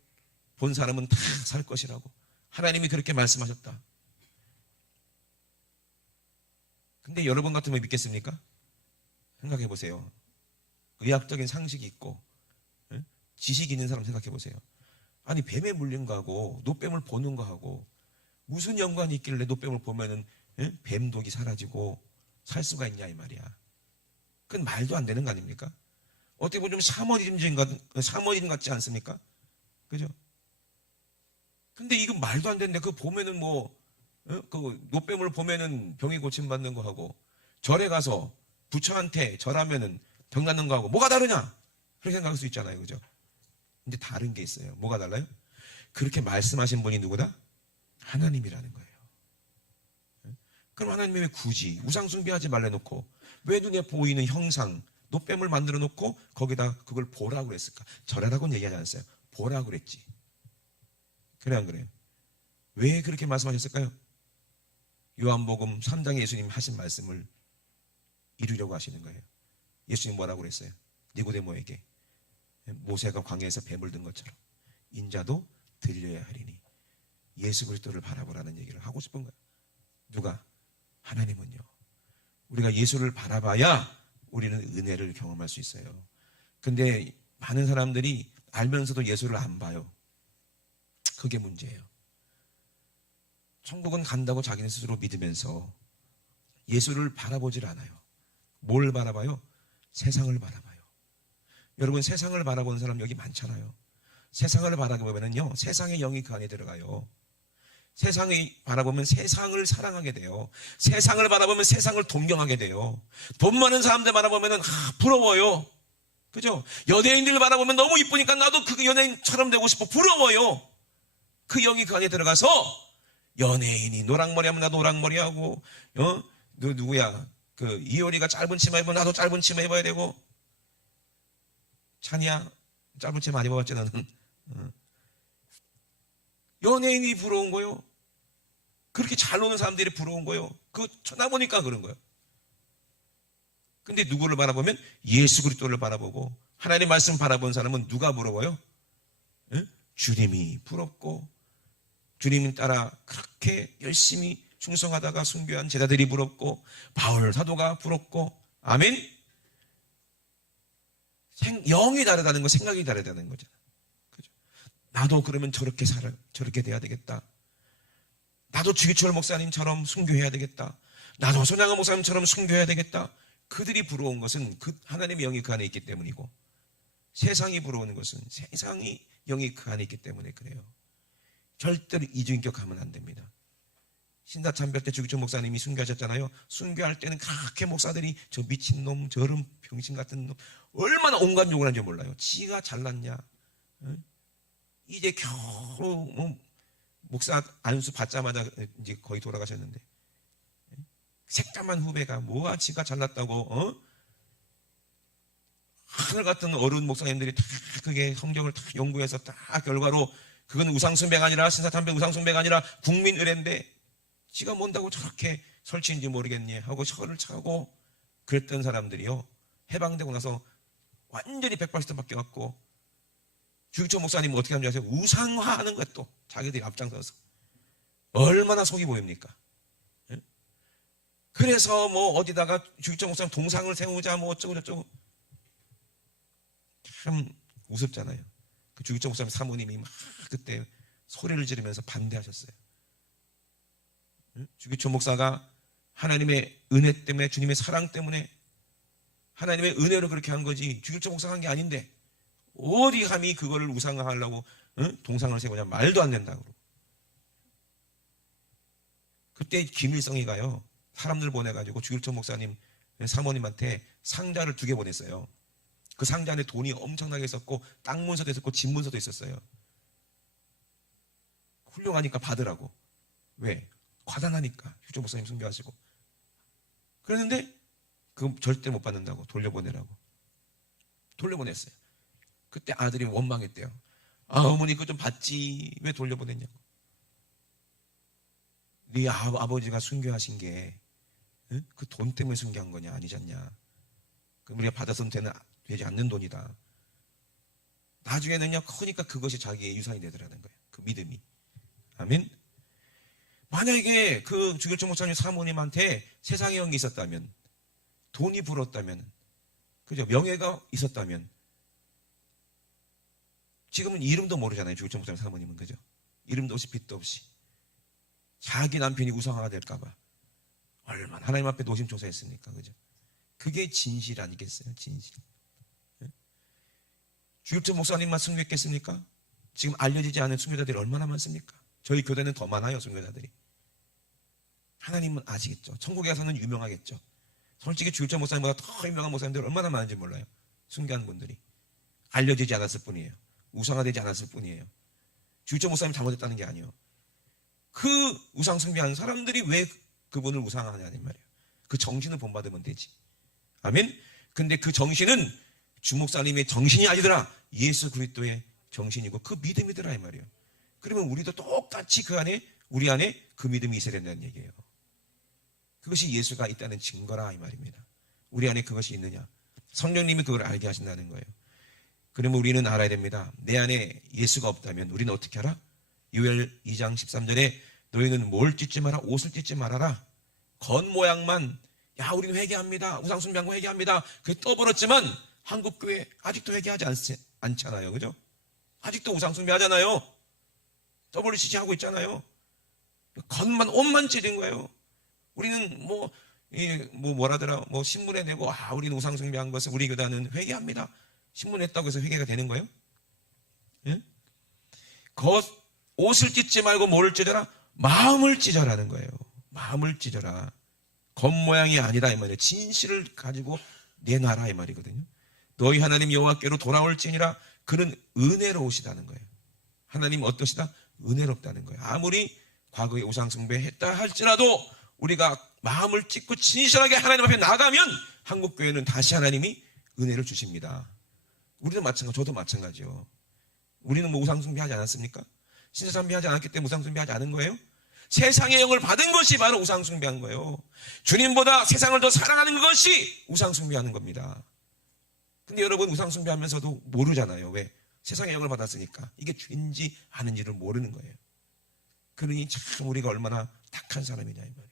본 사람은 다 살 것이라고 하나님이 그렇게 말씀하셨다. 근데 여러분 같으면 믿겠습니까? 생각해 보세요. 의학적인 상식이 있고 지식이 있는 사람 생각해 보세요. 아니, 뱀에 물린 거하고 노뱀을 보는 거하고 무슨 연관이 있길래 노뱀을 보면은 뱀독이 사라지고 살 수가 있냐 이 말이야. 그건 말도 안 되는 거 아닙니까? 어떻게 보면 좀 샤머니즘 같지 않습니까? 그죠? 근데 이거 말도 안 되는데 그거 보면은 그 노뱀을 보면은 병이 고침받는 거 하고 절에 가서 부처한테 절하면은 병 낫는 거 하고 뭐가 다르냐? 그렇게 생각할 수 있잖아요. 그죠? 근데 다른 게 있어요. 뭐가 달라요? 그렇게 말씀하신 분이 누구다? 하나님이라는 거예요. 그럼 하나님이 왜 굳이 우상숭배하지 말래 놓고 왜 눈에 보이는 형상 노뱀을 만들어 놓고 거기다 그걸 보라고 그랬을까? 절하라고는 얘기하지 않았어요. 보라고 그랬지. 그래 안 그래요? 왜 그렇게 말씀하셨을까요? 요한복음 3장에 예수님 하신 말씀을 이루려고 하시는 거예요. 예수님 뭐라고 그랬어요? 니고데모에게 모세가 광야에서 뱀을 든 것처럼 인자도 들려야 하리니. 예수 그리스도를 바라보라는 얘기를 하고 싶은 거예요. 누가? 하나님은요. 우리가 예수를 바라봐야 우리는 은혜를 경험할 수 있어요. 근데 많은 사람들이 알면서도 예수를 안 봐요. 그게 문제예요. 천국은 간다고 자기네 스스로 믿으면서 예수를 바라보질 않아요. 뭘 바라봐요? 세상을 바라봐요. 여러분, 세상을 바라보는 사람 여기 많잖아요. 세상을 바라보면요, 세상의 영이 그 안에 들어가요. 세상을 바라보면 세상을 사랑하게 돼요. 세상을 바라보면 세상을 동경하게 돼요. 돈 많은 사람들 바라보면 부러워요. 그죠? 연예인들 바라보면 너무 이쁘니까 나도 그 연예인처럼 되고 싶어. 부러워요. 그 영이 그 안에 들어가서 연예인이 노랑머리 하면 나도 노랑머리 하고, 누구야? 그 이효리가 짧은 치마 입으면 나도 짧은 치마 입어야 되고. 찬이야, 짧은 치마 많이 입어봤지 너는? 연예인이 부러운 거요. 그렇게 잘 노는 사람들이 부러운 거요. 그거 쳐다보니까 그런 거예요. 근데 누구를 바라보면 예수 그리스도를 바라보고 하나님의 말씀 바라본 사람은 누가 부러워요? 주님이 부럽고 주님 따라 그렇게 열심히 충성하다가 순교한 제자들이 부럽고 바울 사도가 부럽고. 아멘. 영이 다르다는 거, 생각이 다르다는 거잖아. 그죠? 나도 그러면 저렇게 돼야 되겠다. 나도 주기철 목사님처럼 순교해야 되겠다. 나도 손양원 목사님처럼 순교해야 되겠다. 그들이 부러운 것은 그 하나님의 영이 그 안에 있기 때문이고, 세상이 부러운 것은 세상이 영이 그 안에 있기 때문에 그래요. 절대로 이중인격하면 안 됩니다. 신사참배 때 주기철 목사님이 순교하셨잖아요. 순교할 때는 그렇게 목사들이 저 미친놈, 저런 병신 같은 놈, 얼마나 온갖 욕을 하는지 몰라요. 지가 잘났냐, 이제 겨우 목사 안수 받자마자 이제 거의 돌아가셨는데, 새까만 후배가 뭐가 지가 잘났다고, 하늘 같은 어른 목사님들이 다 그게 성경을 다 연구해서 다 결과로 그건 우상숭배가 아니라, 신사참배 우상숭배가 아니라 국민의례인데 지가 뭔다고 저렇게 설치인지 모르겠니 하고 혀를 차고 그랬던 사람들이요, 해방되고 나서 완전히 180도 바뀌어갖고 주기철 목사님은 어떻게 하는지 아세요? 우상화하는 거야. 또 자기들이 앞장서서. 얼마나 속이 보입니까? 그래서 뭐 어디다가 주기철 목사님 동상을 세우자 뭐 어쩌고 저쩌고. 참 우습잖아요. 그 주기철 목사님 사모님이 막 그때 소리를 지르면서 반대하셨어요. 주기철 목사가 하나님의 은혜 때문에, 주님의 사랑 때문에, 하나님의 은혜로 그렇게 한 거지 주기철 목사가 한 게 아닌데 어디 감히 그거를 우상화하려고 동상을 세우냐. 말도 안 된다고. 그때 김일성이가요, 사람들 보내가지고 주기철 목사님 사모님한테 상자를 2개 보냈어요. 그 상자 안에 돈이 엄청나게 있었고 땅 문서도 있었고 집 문서도 있었어요. 훌륭하니까 받으라고. 왜? 과단하니까. 주기철 목사님 순교하시고. 그랬는데 그거 절대 못 받는다고 돌려보내라고. 돌려보냈어요. 그때 아들이 원망했대요. 어머니 그거 좀 받지 왜 돌려보냈냐고. 네 아버지가 순교하신 게 그 돈 때문에 순교한 거냐 아니잖냐. 그럼 우리가 받아서는 되지 않는 돈이다. 나중에는요 크니까 그것이 자기의 유산이 되더라는 거예요. 그 믿음이. 아멘. 만약에 그 주기철 목사님 사모님한테 세상의 영이 있었다면, 돈이 불었다면, 그죠? 명예가 있었다면, 지금은 이름도 모르잖아요. 주기철 목사님 사모님은. 그죠? 이름도 없이 빚도 없이. 자기 남편이 우상화가 될까봐 얼마나 하나님 앞에 노심초사했습니까? 그죠? 그게 진실 아니겠어요? 진실. 주기철 목사님만 순교했겠습니까? 지금 알려지지 않은 순교자들이 얼마나 많습니까? 저희 교대는 더 많아요, 순교자들이. 하나님은 아시겠죠. 천국에 가서는 유명하겠죠. 솔직히 주기철 목사님보다 더 유명한 목사님들 얼마나 많은지 몰라요. 순교한 분들이. 알려지지 않았을 뿐이에요. 우상화되지 않았을 뿐이에요. 주기철 목사님이 잘못했다는 게 아니에요. 그 우상 숭배하는 사람들이 왜 그분을 우상화하냐는 말이에요. 그 정신을 본받으면 되지. 아멘. 근데 그 정신은 주 목사님의 정신이 아니더라. 예수 그리스도의 정신이고 그 믿음이더라 이 말이에요. 그러면 우리도 똑같이 그 안에, 우리 안에 그 믿음이 있어야 된다는 얘기예요. 그것이 예수가 있다는 증거라 이 말입니다. 우리 안에 그것이 있느냐. 성령님이 그걸 알게 하신다는 거예요. 그러면 우리는 알아야 됩니다. 내 안에 예수가 없다면 우리는 어떻게 알아? 요엘 2장 13절에 너희는 뭘 찢지 마라, 옷을 찢지 말아라. 겉모양만 야 우리는 회개합니다, 우상숭배한 회개합니다, 그게 떠버렸지만 한국교회 아직도 회개하지 않잖아요. 그죠? 아직도 우상숭배하잖아요. WCC 하고 있잖아요. 겉만 옷만 찢은 거예요. 우리는 뭐라더라, 신문에 내고 우리는 우상숭배한 것을 우리 교단은 회개합니다. 신문에 했다고 해서 회개가 되는 거예요? 예? 옷을 찢지 말고 뭐를 찢어라? 마음을 찢어라는 거예요. 마음을 찢어라. 겉모양이 아니다 이 말이에요. 진실을 가지고 내놔라 이 말이거든요. 너희 하나님 여호와께로 돌아올지니라. 그는 은혜로우시다는 거예요. 하나님 어떠시다? 은혜롭다는 거예요. 아무리 과거에 우상숭배했다 할지라도 우리가 마음을 찢고 진실하게 하나님 앞에 나가면 한국교회는 다시 하나님이 은혜를 주십니다. 우리도 마찬가지, 저도 마찬가지요. 우리는 우상숭배하지 않았습니까? 신사참배하지 않았기 때문에 우상숭배하지 않은 거예요? 세상의 영을 받은 것이 바로 우상숭배한 거예요. 주님보다 세상을 더 사랑하는 것이 우상숭배하는 겁니다. 근데 여러분 우상숭배하면서도 모르잖아요. 왜? 세상의 영을 받았으니까 이게 죄인지 아닌지를 모르는 거예요. 그러니 참 우리가 얼마나 착한 사람이냐 이 말이에요.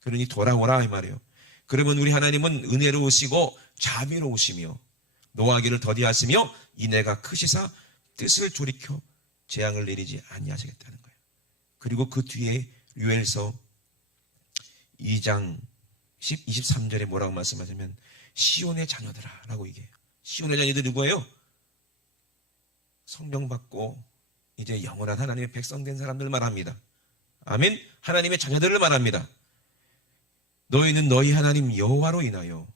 그러니 돌아오라 이 말이에요. 그러면 우리 하나님은 은혜로우시고 자비로우시며 노하기를 더디하시며 인애가 크시사 뜻을 돌이켜 재앙을 내리지 아니하시겠다는 거예요. 그리고 그 뒤에 요엘서 2장 23절에 뭐라고 말씀하시면 시온의 자녀들아 라고 얘기해요. 시온의 자녀들이 누구예요? 성령 받고 이제 영원한 하나님의 백성 된 사람들 말합니다. 아멘. 하나님의 자녀들을 말합니다. 너희는 너희 하나님 여호와로 인하여,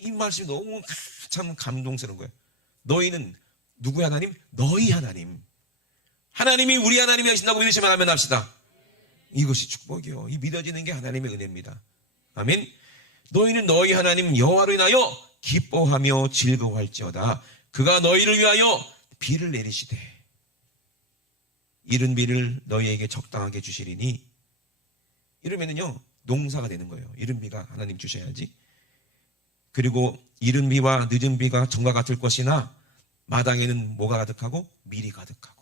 이 말씀이 너무 참 감동스러운 거예요. 너희는 누구의 하나님? 너희 하나님. 하나님이 우리 하나님이 하신다고 믿으시면 아멘 합시다. 이것이 축복이요. 이 믿어지는 게 하나님의 은혜입니다. 아멘. 너희는 너희 하나님 여호와로 인하여 기뻐하며 즐거워할지어다. 그가 너희를 위하여 비를 내리시되 이른 비를 너희에게 적당하게 주시리니. 이러면은요 농사가 되는 거예요. 이른 비가 하나님 주셔야지. 그리고 이른 비와 늦은 비가 정과 같을 것이나 마당에는 뭐가 가득하고? 밀이 가득하고.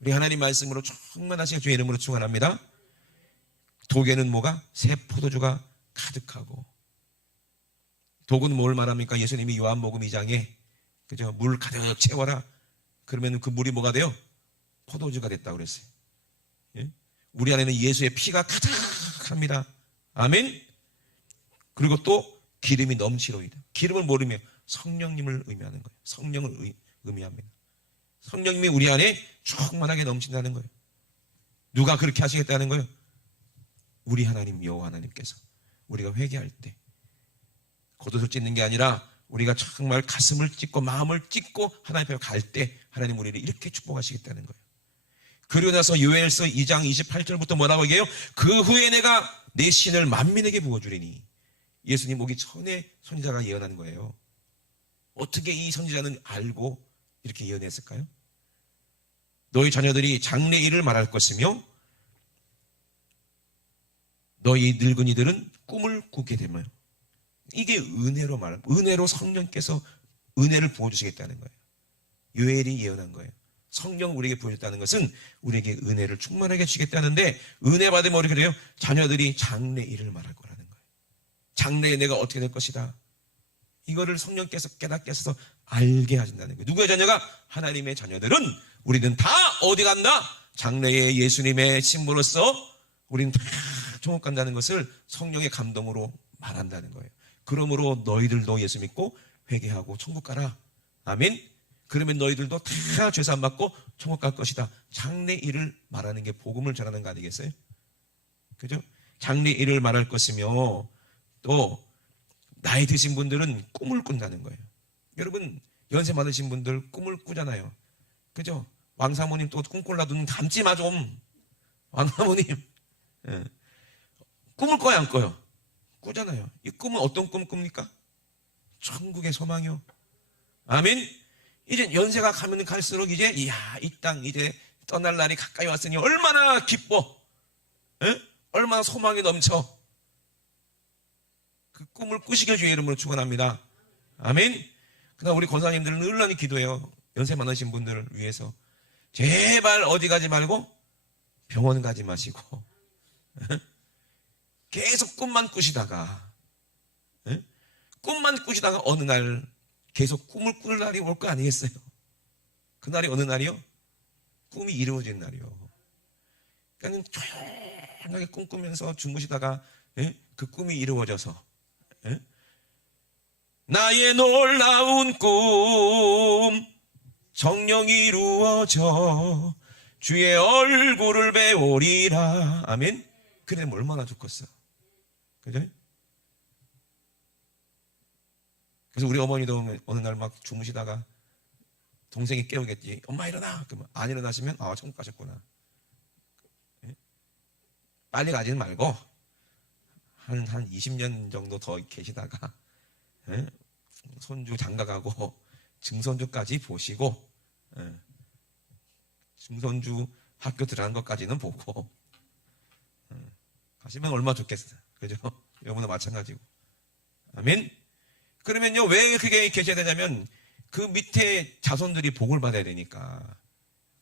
우리 하나님 말씀으로 충만하시게 주의 이름으로 축원합니다. 독에는 뭐가? 새 포도주가 가득하고. 독은 뭘 말합니까? 예수님이 요한복음 2장에 그죠? 물 가득 채워라. 그러면 그 물이 뭐가 돼요? 포도주가 됐다고 그랬어요. 예? 우리 안에는 예수의 피가 가득합니다. 아멘. 그리고 또 기름이 넘치로이다. 기름을 모르며 성령님을 의미하는 거예요. 성령을 의미합니다. 성령님이 우리 안에 충만하게 넘친다는 거예요. 누가 그렇게 하시겠다는 거예요? 우리 하나님 여호와 하나님께서 우리가 회개할 때 겉옷을 찢는 게 아니라 우리가 정말 가슴을 찢고 마음을 찢고 하나님 앞에 갈 때 하나님 우리를 이렇게 축복하시겠다는 거예요. 그리고 나서 요엘서 2장 28절부터 뭐라고 얘기해요? 그 후에 내가 내 신을 만민에게 부어주리니. 예수님 오기 전에 선지자가 예언한 거예요. 어떻게 이 선지자는 알고 이렇게 예언했을까요? 너희 자녀들이 장래 일을 말할 것이며 너희 늙은이들은 꿈을 꾸게 되며. 이게 은혜로 은혜로 성령께서 은혜를 부어주시겠다는 거예요. 요엘이 예언한 거예요. 성령 우리에게 부어줬다는 것은 우리에게 은혜를 충만하게 주겠다는데, 은혜 받으면 어떻게 돼요? 자녀들이 장래 일을 말할 거라는 거예요. 장래에 내가 어떻게 될 것이다. 이거를 성령께서 깨닫게 해서 알게 하신다는 거예요. 누구의 자녀가? 하나님의 자녀들은 우리는 다 어디 간다? 장래에 예수님의 신부로서 우리는 다 천국 간다는 것을 성령의 감동으로 말한다는 거예요. 그러므로 너희들도 예수 믿고 회개하고 천국 가라. 아멘. 그러면 너희들도 다 죄산 받고 천국 갈 것이다. 장래 일을 말하는 게 복음을 전하는 거 아니겠어요? 그죠? 장래 일을 말할 것이며 또 나이 드신 분들은 꿈을 꾼다는 거예요. 여러분 연세 많으신 분들 꿈을 꾸잖아요. 그죠? 왕사모님 또 꿈꾸려도 눈 감지 마 좀. 왕사모님 예. 꿈을 꿔야 안 꿔요? 꾸잖아요. 이 꿈은 어떤 꿈 꿉니까? 천국의 소망이요. 아멘. 이제 연세가 가면 갈수록 이제 이야 이 땅 이제 떠날 날이 가까이 왔으니 얼마나 기뻐. 에? 얼마나 소망이 넘쳐. 그 꿈을 꾸시길 주의 이름으로 축원합니다. 아멘. 그다음 우리 권사님들은 늘 기도해요. 연세 많으신 분들을 위해서. 제발 어디 가지 말고 병원 가지 마시고 계속 꿈만 꾸시다가 어느 날 계속 꿈을 꾸는 날이 올 거 아니겠어요? 그 날이 어느 날이요? 꿈이 이루어진 날이요. 그러니까 조용하게 꿈꾸면서 주무시다가 그 꿈이 이루어져서 나의 놀라운 꿈 정녕 이루어져 주의 얼굴을 배우리라. 아멘. 그래 얼마나 좋겠어. 그죠? 그래서 우리 어머니도 어느 날 막 주무시다가 동생이 깨우겠지. 엄마 일어나. 그러면 안 일어나시면 천국 가셨구나. 빨리 가지는 말고 한 20년 정도 더 계시다가 손주 장가가고 증손주까지 보시고 증손주 학교 들어간 것까지는 보고 가시면 얼마나 좋겠어요. 그죠? 여러분도 마찬가지고. 아멘. 그러면요, 왜 그게 계셔야 되냐면 그 밑에 자손들이 복을 받아야 되니까.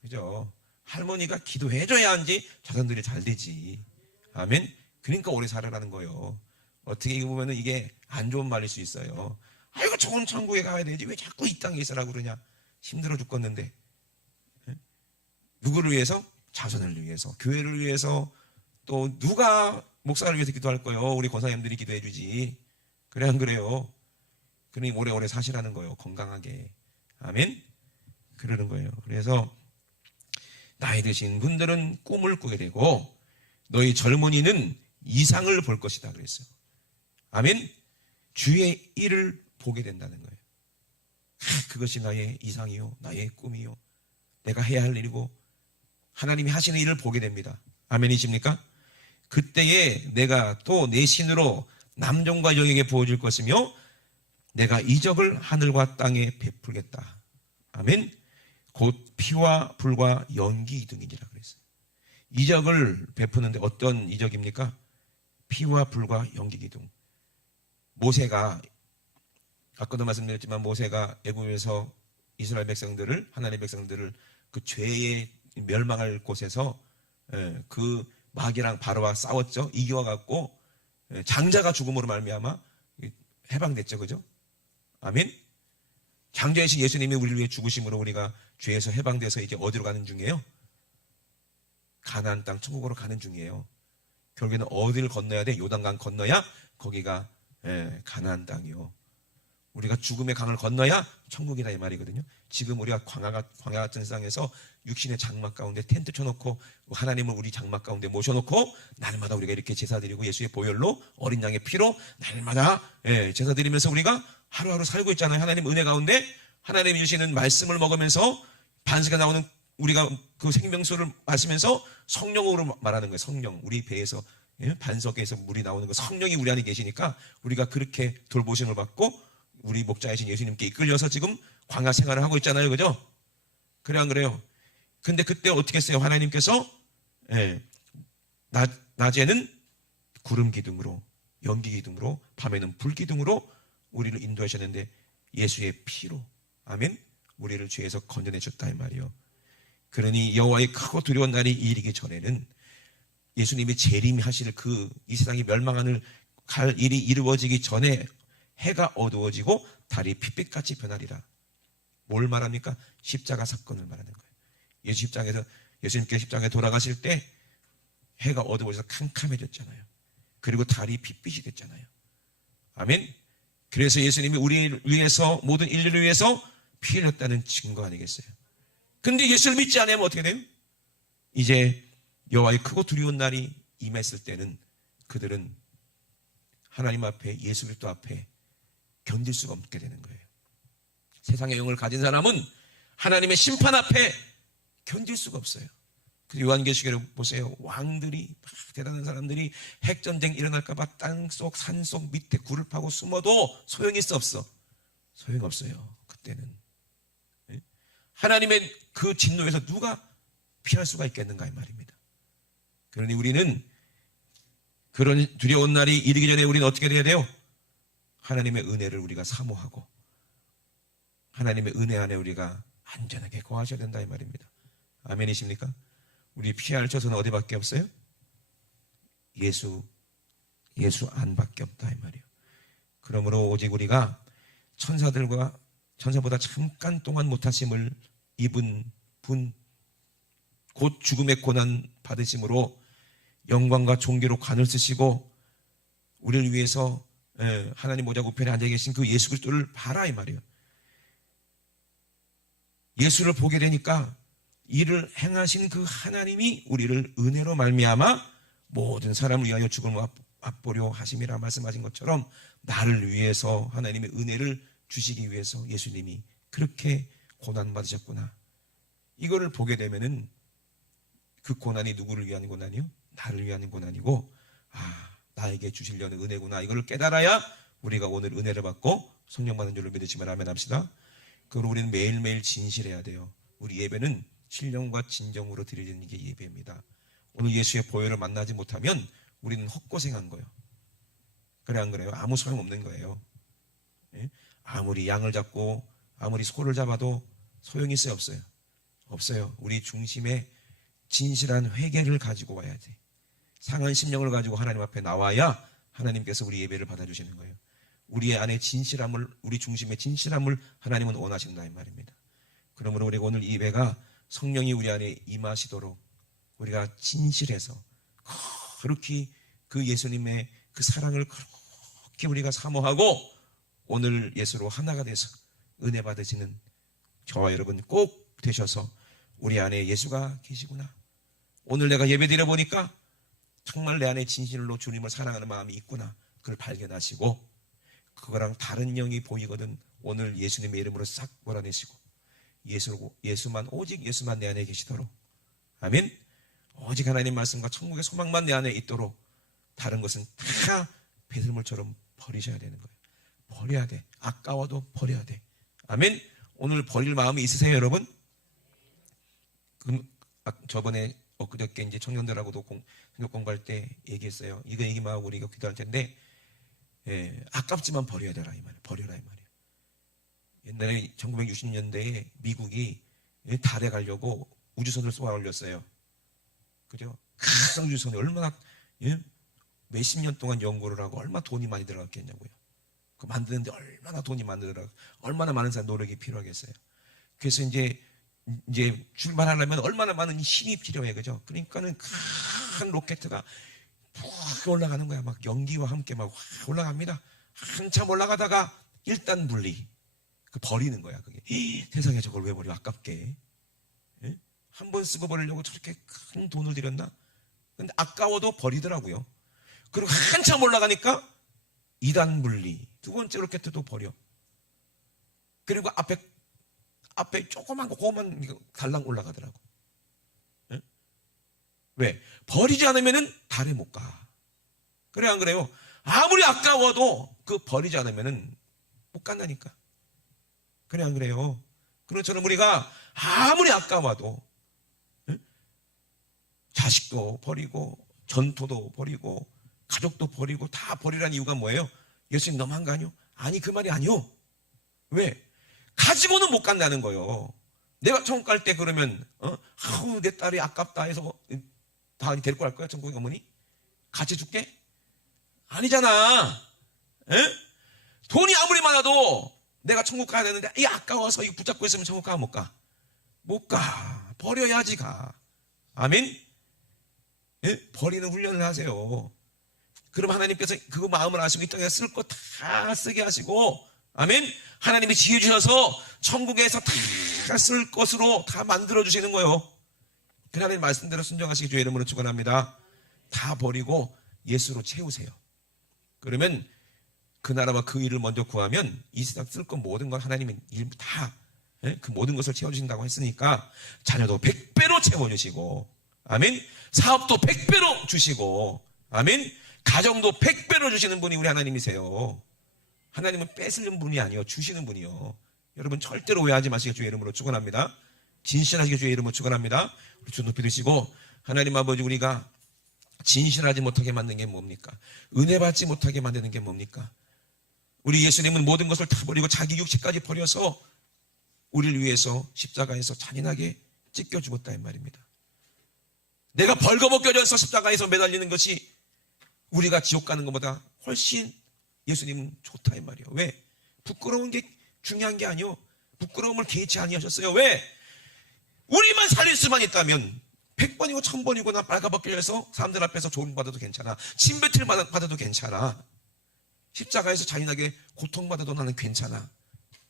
그죠? 할머니가 기도해줘야 한지 자손들이 잘 되지. 아멘. 그러니까 오래 살아라는 거예요. 어떻게 보면은 이게 안 좋은 말일 수 있어요. 아이고 좋은 천국에 가야 되지 왜 자꾸 이 땅에 있으라고 그러냐. 힘들어 죽겠는데. 누구를 위해서? 자손을 위해서, 교회를 위해서. 또 누가 목사를 위해서 기도할 거예요? 우리 권사님들이 기도해 주지. 그래 안 그래요? 그러니 오래오래 사시라는 거예요. 건강하게. 아멘. 그러는 거예요. 그래서 나이 드신 분들은 꿈을 꾸게 되고 너희 젊은이는 이상을 볼 것이다 그랬어요. 아멘. 주의 일을 보게 된다는 거예요. 그것이 나의 이상이요, 나의 꿈이요, 내가 해야 할 일이고 하나님이 하시는 일을 보게 됩니다. 아멘이십니까? 그때에 내가 또 내 신으로 남종과 여에게 보여줄 것이며 내가 이적을 하늘과 땅에 베풀겠다. 아멘. 곧 피와 불과 연기 이등이니라 그랬어요. 이적을 베푸는데 어떤 이적입니까? 피와 불과 연기 기둥. 모세가 아까도 말씀드렸지만 모세가 애굽에서 이스라엘 백성들을, 하나님의 백성들을 그 죄에 멸망할 곳에서 그 마귀랑 바로와 싸웠죠. 이겨갖고 장자가 죽음으로 말미암아 해방됐죠. 그죠? 아멘. 장자이신 예수님이 우리를 위해 죽으심으로 우리가 죄에서 해방돼서 이제 어디로 가는 중이에요? 가나안 땅 천국으로 가는 중이에요. 결국에는 어디를 건너야 돼? 요단강 건너야 거기가 가나안 땅이요. 우리가 죽음의 강을 건너야 천국이다 이 말이거든요. 지금 우리가 광야 같은 세상에서 육신의 장막 가운데 텐트 쳐놓고 하나님을 우리 장막 가운데 모셔놓고 날마다 우리가 이렇게 제사 드리고 예수의 보혈로 어린 양의 피로 날마다 제사 드리면서 우리가 하루하루 살고 있잖아요. 하나님 은혜 가운데 하나님이 주시는 말씀을 먹으면서 반석에 나오는 우리가 그 생명수를 마시면서 성령으로 말하는 거예요. 성령. 우리 배에서 반석에서 물이 나오는 거 성령이 우리 안에 계시니까 우리가 그렇게 돌보심을 받고 우리 목자이신 예수님께 이끌려서 지금 광야 생활을 하고 있잖아요. 그죠? 그래 안 그래요? 근데 그때 어떻게 했어요? 하나님께서 낮에는 구름 기둥으로, 연기 기둥으로, 밤에는 불 기둥으로 우리를 인도하셨는데 예수의 피로, 아멘, 우리를 죄에서 건져내셨다 이 말이요. 그러니 여호와의 크고 두려운 날이 이르기 전에는 예수님이 재림하실 그 이 세상이 멸망하는 갈 일이 이루어지기 전에 해가 어두워지고 달이 핏빛같이 변하리라. 뭘 말합니까? 십자가 사건을 말하는 거예요. 예수님께 십자가에 돌아가실 때 해가 어두워져서 캄캄해졌잖아요. 그리고 달이 핏빛이 됐잖아요. 아멘. 그래서 예수님이 우리를 위해서, 모든 인류를 위해서 피 흘렸다는 증거 아니겠어요? 근데 예수를 믿지 않으면 어떻게 돼요? 이제 여호와의 크고 두려운 날이 임했을 때는 그들은 하나님 앞에, 예수 그리스도 앞에 견딜 수가 없게 되는 거예요. 세상의 영을 가진 사람은 하나님의 심판 앞에 견딜 수가 없어요. 그래서 요한계시록을 보세요. 왕들이, 대단한 사람들이 핵전쟁 일어날까봐 땅속, 산속 밑에 굴을 파고 숨어도 소용이 없어. 소용없어요. 그때는. 하나님의 그 진노에서 누가 피할 수가 있겠는가 이 말입니다. 그러니 우리는 그런 두려운 날이 이르기 전에 우리는 어떻게 돼야 돼요? 하나님의 은혜를 우리가 사모하고 하나님의 은혜 안에 우리가 안전하게 거하셔야 된다 이 말입니다. 아멘이십니까? 우리 피할 처소는 어디밖에 없어요? 예수 안밖에 없다 이 말이에요. 그러므로 오직 우리가 천사보다 잠깐 동안 못하심을 입은 분, 곧 죽음의 고난 받으심으로 영광과 존귀로 관을 쓰시고 우리를 위해서 하나님 보좌 우편에 앉아 계신 그 예수 그리스도를 봐라 이 말이에요. 예수를 보게 되니까 이를 행하신 그 하나님이 우리를 은혜로 말미암아 모든 사람을 위하여 죽음을 맛보려 하심이라 말씀하신 것처럼 나를 위해서 하나님의 은혜를 주시기 위해서 예수님이 그렇게 고난받으셨구나. 이거를 보게 되면은 그 고난이 누구를 위한 고난이요? 나를 위한 고난이고, 나에게 주시려는 은혜구나. 이걸 깨달아야 우리가 오늘 은혜를 받고 성령 받은 줄로 믿으시면 아멘 합시다. 그리고 우리는 매일매일 진실해야 돼요. 우리 예배는 신령과 진정으로 드리는 게 예배입니다. 오늘 예수의 보혈을 만나지 못하면 우리는 헛고생한 거예요. 그래 안 그래요? 아무 소용없는 거예요. 예? 아무리 양을 잡고 아무리 소를 잡아도 소용이 있어요? 없어요? 없어요. 우리 중심에 진실한 회개를 가지고 와야 돼. 상한 심령을 가지고 하나님 앞에 나와야 하나님께서 우리 예배를 받아주시는 거예요. 우리 안에 진실함을, 우리 중심의 진실함을 하나님은 원하신다 이 말입니다. 그러므로 우리가 오늘 이 예배가 성령이 우리 안에 임하시도록 우리가 진실해서 그렇게 그 예수님의 그 사랑을 그렇게 우리가 사모하고 오늘 예수로 하나가 돼서 은혜 받으시는 저와 여러분 꼭 되셔서 우리 안에 예수가 계시구나. 오늘 내가 예배 드려 보니까 정말 내 안에 진실로 주님을 사랑하는 마음이 있구나. 그걸 발견하시고 그거랑 다른 영이 보이거든 오늘 예수님의 이름으로 싹 몰아내시고 예수만 오직 예수만 내 안에 계시도록 아멘. 오직 하나님 말씀과 천국의 소망만 내 안에 있도록 다른 것은 다 배설물처럼 버리셔야 되는 거예요. 버려야 돼. 아까워도 버려야 돼. 아멘. 오늘 버릴 마음이 있으세요 여러분? 저번에 엊그저께 이제 청년들하고도 성경 공부할 때 얘기했어요. 이거 얘기만 하고 우리가 기도할 텐데 아깝지만 버려야 되라 이 말이에요. 버려라 이 말이에요. 옛날에 1960년대에 미국이 달에 가려고 우주선을 쏘아 올렸어요. 그죠? 큰 우주선이 얼마나 몇십 년 동안 연구를 하고 얼마나 돈이 많이 들어갔겠냐고요. 그 만드는데 얼마나 돈이 많이 들어가고 얼마나 많은 사람 노력이 필요하겠어요. 그래서 이제 출발하려면 얼마나 많은 힘이 필요해, 그죠? 그러니까는 큰 로켓가 푹 올라가는 거야. 막 연기와 함께 막 올라갑니다. 한참 올라가다가 일단 분리, 버리는 거야. 그게 세상에 저걸 왜 버려? 아깝게. 한 번 쓰고 버리려고 저렇게 큰 돈을 들였나? 근데 아까워도 버리더라고요. 그리고 한참 올라가니까 2단 분리, 두 번째 로켓도 버려. 그리고 앞에 조그만 달랑 올라가더라고. 왜? 버리지 않으면은 달에 못 가. 그래 안 그래요? 아무리 아까워도 버리지 않으면은 못 간다니까. 그래 안 그래요? 그렇처럼 우리가 아무리 아까워도 자식도 버리고 전토도 버리고 가족도 버리고 다 버리라는 이유가 뭐예요? 예수님 너무한 거 아니요? 아니 그 말이 아니요. 왜? 가지고는 못 간다는 거예요. 내가 천국 갈 때 그러면 내 딸이 아깝다 해서 다 데리고 갈 거야? 천국에 어머니? 같이 줄게? 아니잖아. 돈이 아무리 많아도 내가 천국 가야 되는데 이 아까워서 이거 붙잡고 있으면 천국 가? 못 가? 못 가. 버려야지 가. 아멘? 버리는 훈련을 하세요. 그럼 하나님께서 그 마음을 아시고 이 땅에 쓸 거 다 쓰게 하시고 아멘? 하나님이 지혜 주셔서 천국에서 다 쓸 것으로 다 만들어주시는 거예요. 그 하나님 말씀대로 순종하시기 주의 이름으로 축원합니다. 다 버리고 예수로 채우세요. 그러면 그 나라와 그 일을 먼저 구하면 이 세상 쓸 것 모든 걸 하나님이 다 그 모든 것을 채워주신다고 했으니까 자녀도 100배로 채워주시고 아멘. 사업도 100배로 주시고 아멘. 가정도 100배로 주시는 분이 우리 하나님이세요. 하나님은 뺏으는 분이 아니요 주시는 분이요. 여러분 절대로 오해하지 마시고 주의 이름으로 축원합니다. 진실하시게 주의 이름으로 축원합니다. 우리 주 높이 드시고 하나님 아버지 우리가 진실하지 못하게 만든 게 뭡니까? 은혜 받지 못하게 만드는 게 뭡니까? 우리 예수님은 모든 것을 다 버리고 자기 육체까지 버려서 우리를 위해서 십자가에서 잔인하게 찢겨 죽었다 이 말입니다. 내가 벌거벗겨져서 십자가에서 매달리는 것이 우리가 지옥 가는 것보다 훨씬 예수님은 좋다 이 말이에요. 왜? 부끄러운 게 중요한 게 아니요. 부끄러움을 개의치 아니하셨어요. 왜? 우리만 살릴 수만 있다면 100번이고 1000번이고 나 빨가벗겨져서 사람들 앞에서 조롱받아도 괜찮아. 침뱉을 받아도 괜찮아. 십자가에서 잔인하게 고통받아도 나는 괜찮아.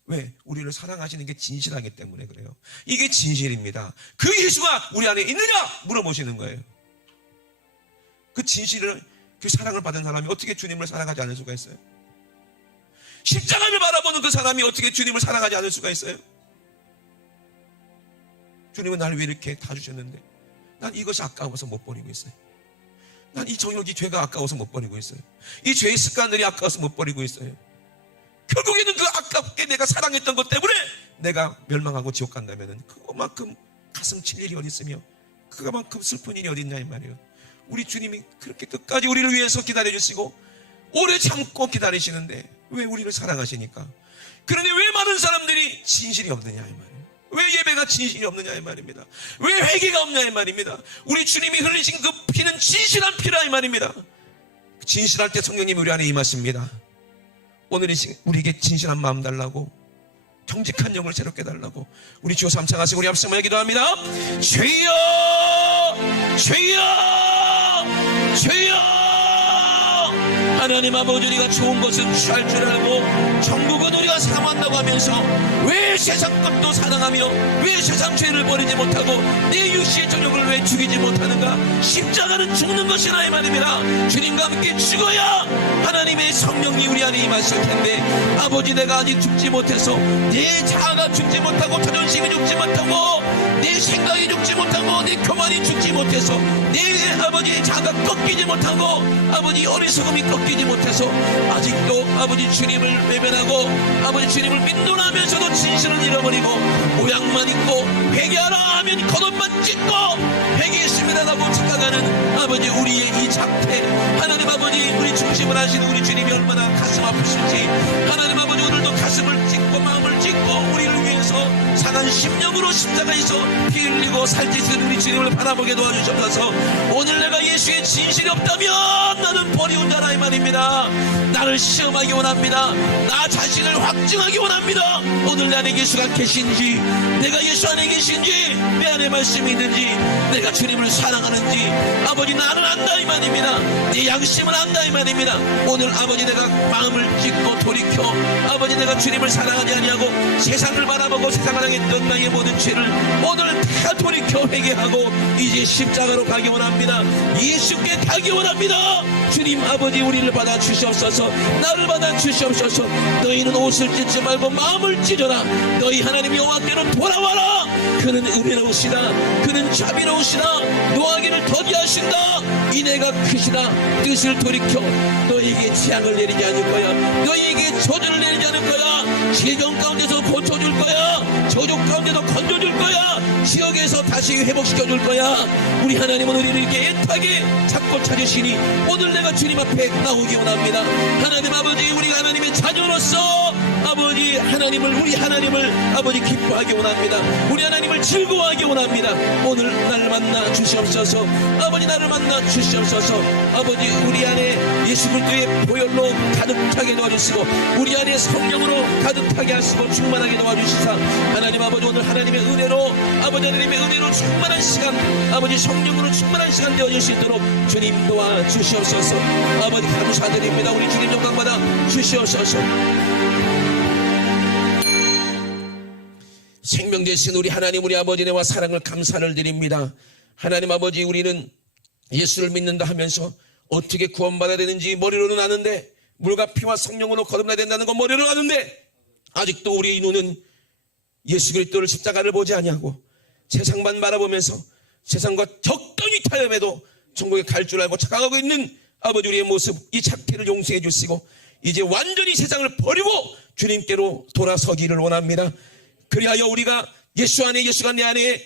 왜? 우리를 사랑하시는 게 진실하기 때문에 그래요. 이게 진실입니다. 그 예수가 우리 안에 있느냐? 물어보시는 거예요. 그 진실을, 그 사랑을 받은 사람이 어떻게 주님을 사랑하지 않을 수가 있어요? 십자가를 바라보는 그 사람이 어떻게 주님을 사랑하지 않을 수가 있어요? 주님은 나를 왜 이렇게 다 주셨는데 난 이것이 아까워서 못 버리고 있어요. 난 이 정욕이 죄가 아까워서 못 버리고 있어요. 이 죄의 습관들이 아까워서 못 버리고 있어요. 결국에는 그 아깝게 내가 사랑했던 것 때문에 내가 멸망하고 지옥 간다면 그만큼 가슴 칠 일이 어디 있으며 그만큼 슬픈 일이 어디 있냐 이 말이에요. 우리 주님이 그렇게 끝까지 우리를 위해서 기다려주시고 오래 참고 기다리시는데 왜 우리를 사랑하시니까? 그런데 왜 많은 사람들이 진실이 없느냐 이 말이에요. 왜 예배가 진실이 없느냐 이 말입니다. 왜 회개가 없냐 이 말입니다. 우리 주님이 흘리신 그 피는 진실한 피라 이 말입니다. 진실할 때 성령님이 우리 안에 임하십니다. 오늘 우리에게 진실한 마음 달라고, 정직한 영을 새롭게 달라고 우리 주여 삼창하시고 우리 앞서 기도합니다. 주여 주여 주여. 하나님 아버지, 우리가 좋은 것은 취할 줄 알고 천국은 우리가 사모한다고 하면서 왜 세상 것도 사랑하며 왜 세상 죄를 버리지 못하고 내 육신의 정욕을 왜 죽이지 못하는가? 십자가는 죽는 것이라 이 말입니다. 주님과 함께 죽어야 하나님의 성령이 우리 안에 임하실 텐데, 아버지 내가 아직 죽지 못해서 내 자아가 죽지 못하고 자존심이 죽지 못하고 내 생각이 죽지 못하고 내 교만이 죽지 못해서 내 아버지의 자아가 꺾이지 못하고 아버지 어리석음이 꺾이지 못해서 아직도 아버지 주님을 외면하고 아버지 주님을 믿노라면서도 진실을 잃어버리고 모양만 있고 회개하라 하면 겉옷만 찢고 회개했습니다라고 착각하는 아버지 우리의 이 작태, 하나님 아버지 우리 중심을 하시는 우리 주님이 얼마나 가슴 아프실지, 하나님 아버지 오늘도 가슴을 찢고 마음을 찢고 우리를 위해서 상한 심령으로 십자가에서 피 흘리고 살찌신 우리 주님을 바라보게 도와주셔서 오늘 내가 예수의 진실이 없다면 나는 버리운 자라 이 말입니다. 나를 시험하기 원합니다. 나 자신을 확증하기 원합니다. 오늘 내 안에 예수가 계신지, 내가 예수 안에 계신지, 내 안에 말씀이 있는지, 내가 주님을 사랑하는지 아버지 나는 안다 이 말입니다. 내 양심을 안다 이 말입니다. 오늘 아버지 내가 마음을 찢고 돌이켜 아버지 내가 주님을 사랑하지 아니하고 세상을 바라보고 세상을 향했던 나의 모든 죄를 오늘 다 돌이켜 회개하고 이제 십자가로 가기 원합니다. 예수께 가기 원합니다. 주님 아버지 우리를 받아 주시옵소서. 나를 받아 주시옵소서. 너희는 옷을 찢지 말고 마음을 찢어라. 너희 하나님 여호와께로 돌아와라. 그는 은혜로우시다. 그는 자비로우시다. 노하기를 더디하신다. 이내가 크시다. 뜻을 돌이켜 너희에게 재앙을 내리지 않을 거야. 너희에게 저주를 내리지 않을 거야. 재정 가운데서 고쳐줄 거야. 저주 가운데서 건져줄 거야. 지역에서 다시 회복시켜줄 거야. 우리 하나님은 우리를 이렇게 애타게 찾고 찾으시니 오늘 내가 주님 앞에 나오기 원합니다. 하나님 아버지, 우리가 하나님의 자녀로서 아버지 하나님을, 우리 하나님을 아버지 기뻐하기 원합니다. 우리 하나님을 즐거워하기 원합니다. 오늘 나를 만나 주시옵소서. 아버지 나를 만나 주시옵소서. 아버지 우리 안에 예수 그리스도의 보혈로 가득하게 도와주시고 우리 안에 성령으로 가득하게 하시고 충만하게 도와주시사 하나님 아버지 오늘 하나님의 은혜로 아버지 하나님의 은혜로 충만한 시간, 아버지 성령으로 충만한 시간 되어질 수 있도록 주님 도와주시옵소서. 아버지 감사드립니다. 우리 주님 영광받아 주시옵소서. 생명 되신 우리 하나님, 우리 아버지 내와 사랑을 감사를 드립니다. 하나님 아버지, 우리는 예수를 믿는다 하면서 어떻게 구원받아야 되는지 머리로는 아는데, 물과 피와 성령으로 거듭나야 된다는 건 머리로는 아는데 아직도 우리의 눈은 예수 그리스도를 십자가를 보지 아니하고 세상만 바라보면서 세상과 적당히 타협해도 천국에 갈 줄 알고 착각하고 있는 아버지 우리의 모습, 이 착태를 용서해 주시고 이제 완전히 세상을 버리고 주님께로 돌아서기를 원합니다. 그리하여 우리가 예수 안에, 예수가 내 안에,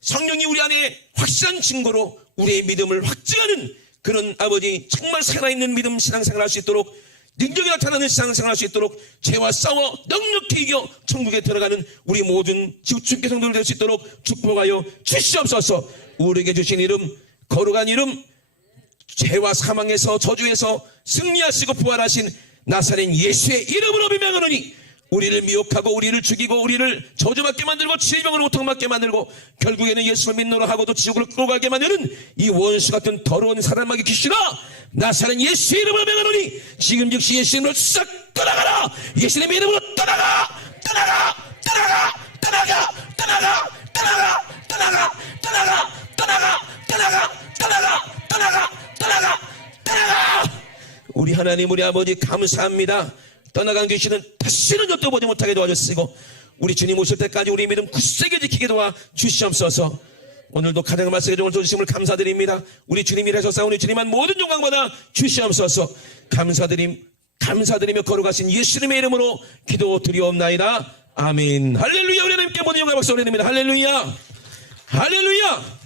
성령이 우리 안에 확실한 증거로 우리의 믿음을 확증하는 그런 아버지 정말 살아있는 믿음 신앙생활 할 수 있도록 능력이 나타나는 세상을 생활할 수 있도록 죄와 싸워 넉넉히 이겨 천국에 들어가는 우리 모든 주께 성도들 될 수 있도록 축복하여 주시옵소서. 우리에게 주신 이름, 거룩한 이름, 죄와 사망에서 저주에서 승리하시고 부활하신 나사렛 예수의 이름으로 비명하노니 우리를 미혹하고 우리를 죽이고 우리를 저주받게 만들고 질병으로 고통받게 만들고 결국에는 예수를 믿노라 하고도 지옥으로 끌고 가게 만드는 이 원수 같은 더러운 사람에게 귀신아, 나사렛 예수의 이름으로 명하노니 지금 즉시 예수 이름으로 싹 떠나가라. 예수님의 이름으로 떠나가, 떠나가, 떠나가, 떠나가, 떠나가, 떠나가, 떠나가, 떠나가, 떠나가, 떠나가, 떠나가, 떠나가, 떠나가, 떠나가. 우리 하나님, 우리 아버지 감사합니다. 떠나간 귀신은 다시는 엿보지 못하게 도와주시고 우리 주님 오실 때까지 우리 믿음 굳세게 지키게 도와 주시옵소서. 오늘도 가장 말씀해 주심을 감사드립니다. 우리 주님이 하셔서 우리 주님만 모든 영광받아 주시옵소서. 감사드리며 거룩하신 예수님의 이름으로 기도드리옵나이다. 아멘. 할렐루야. 우리 하나님께 모든 영광 박수 올려드립니다. 할렐루야, 할렐루야.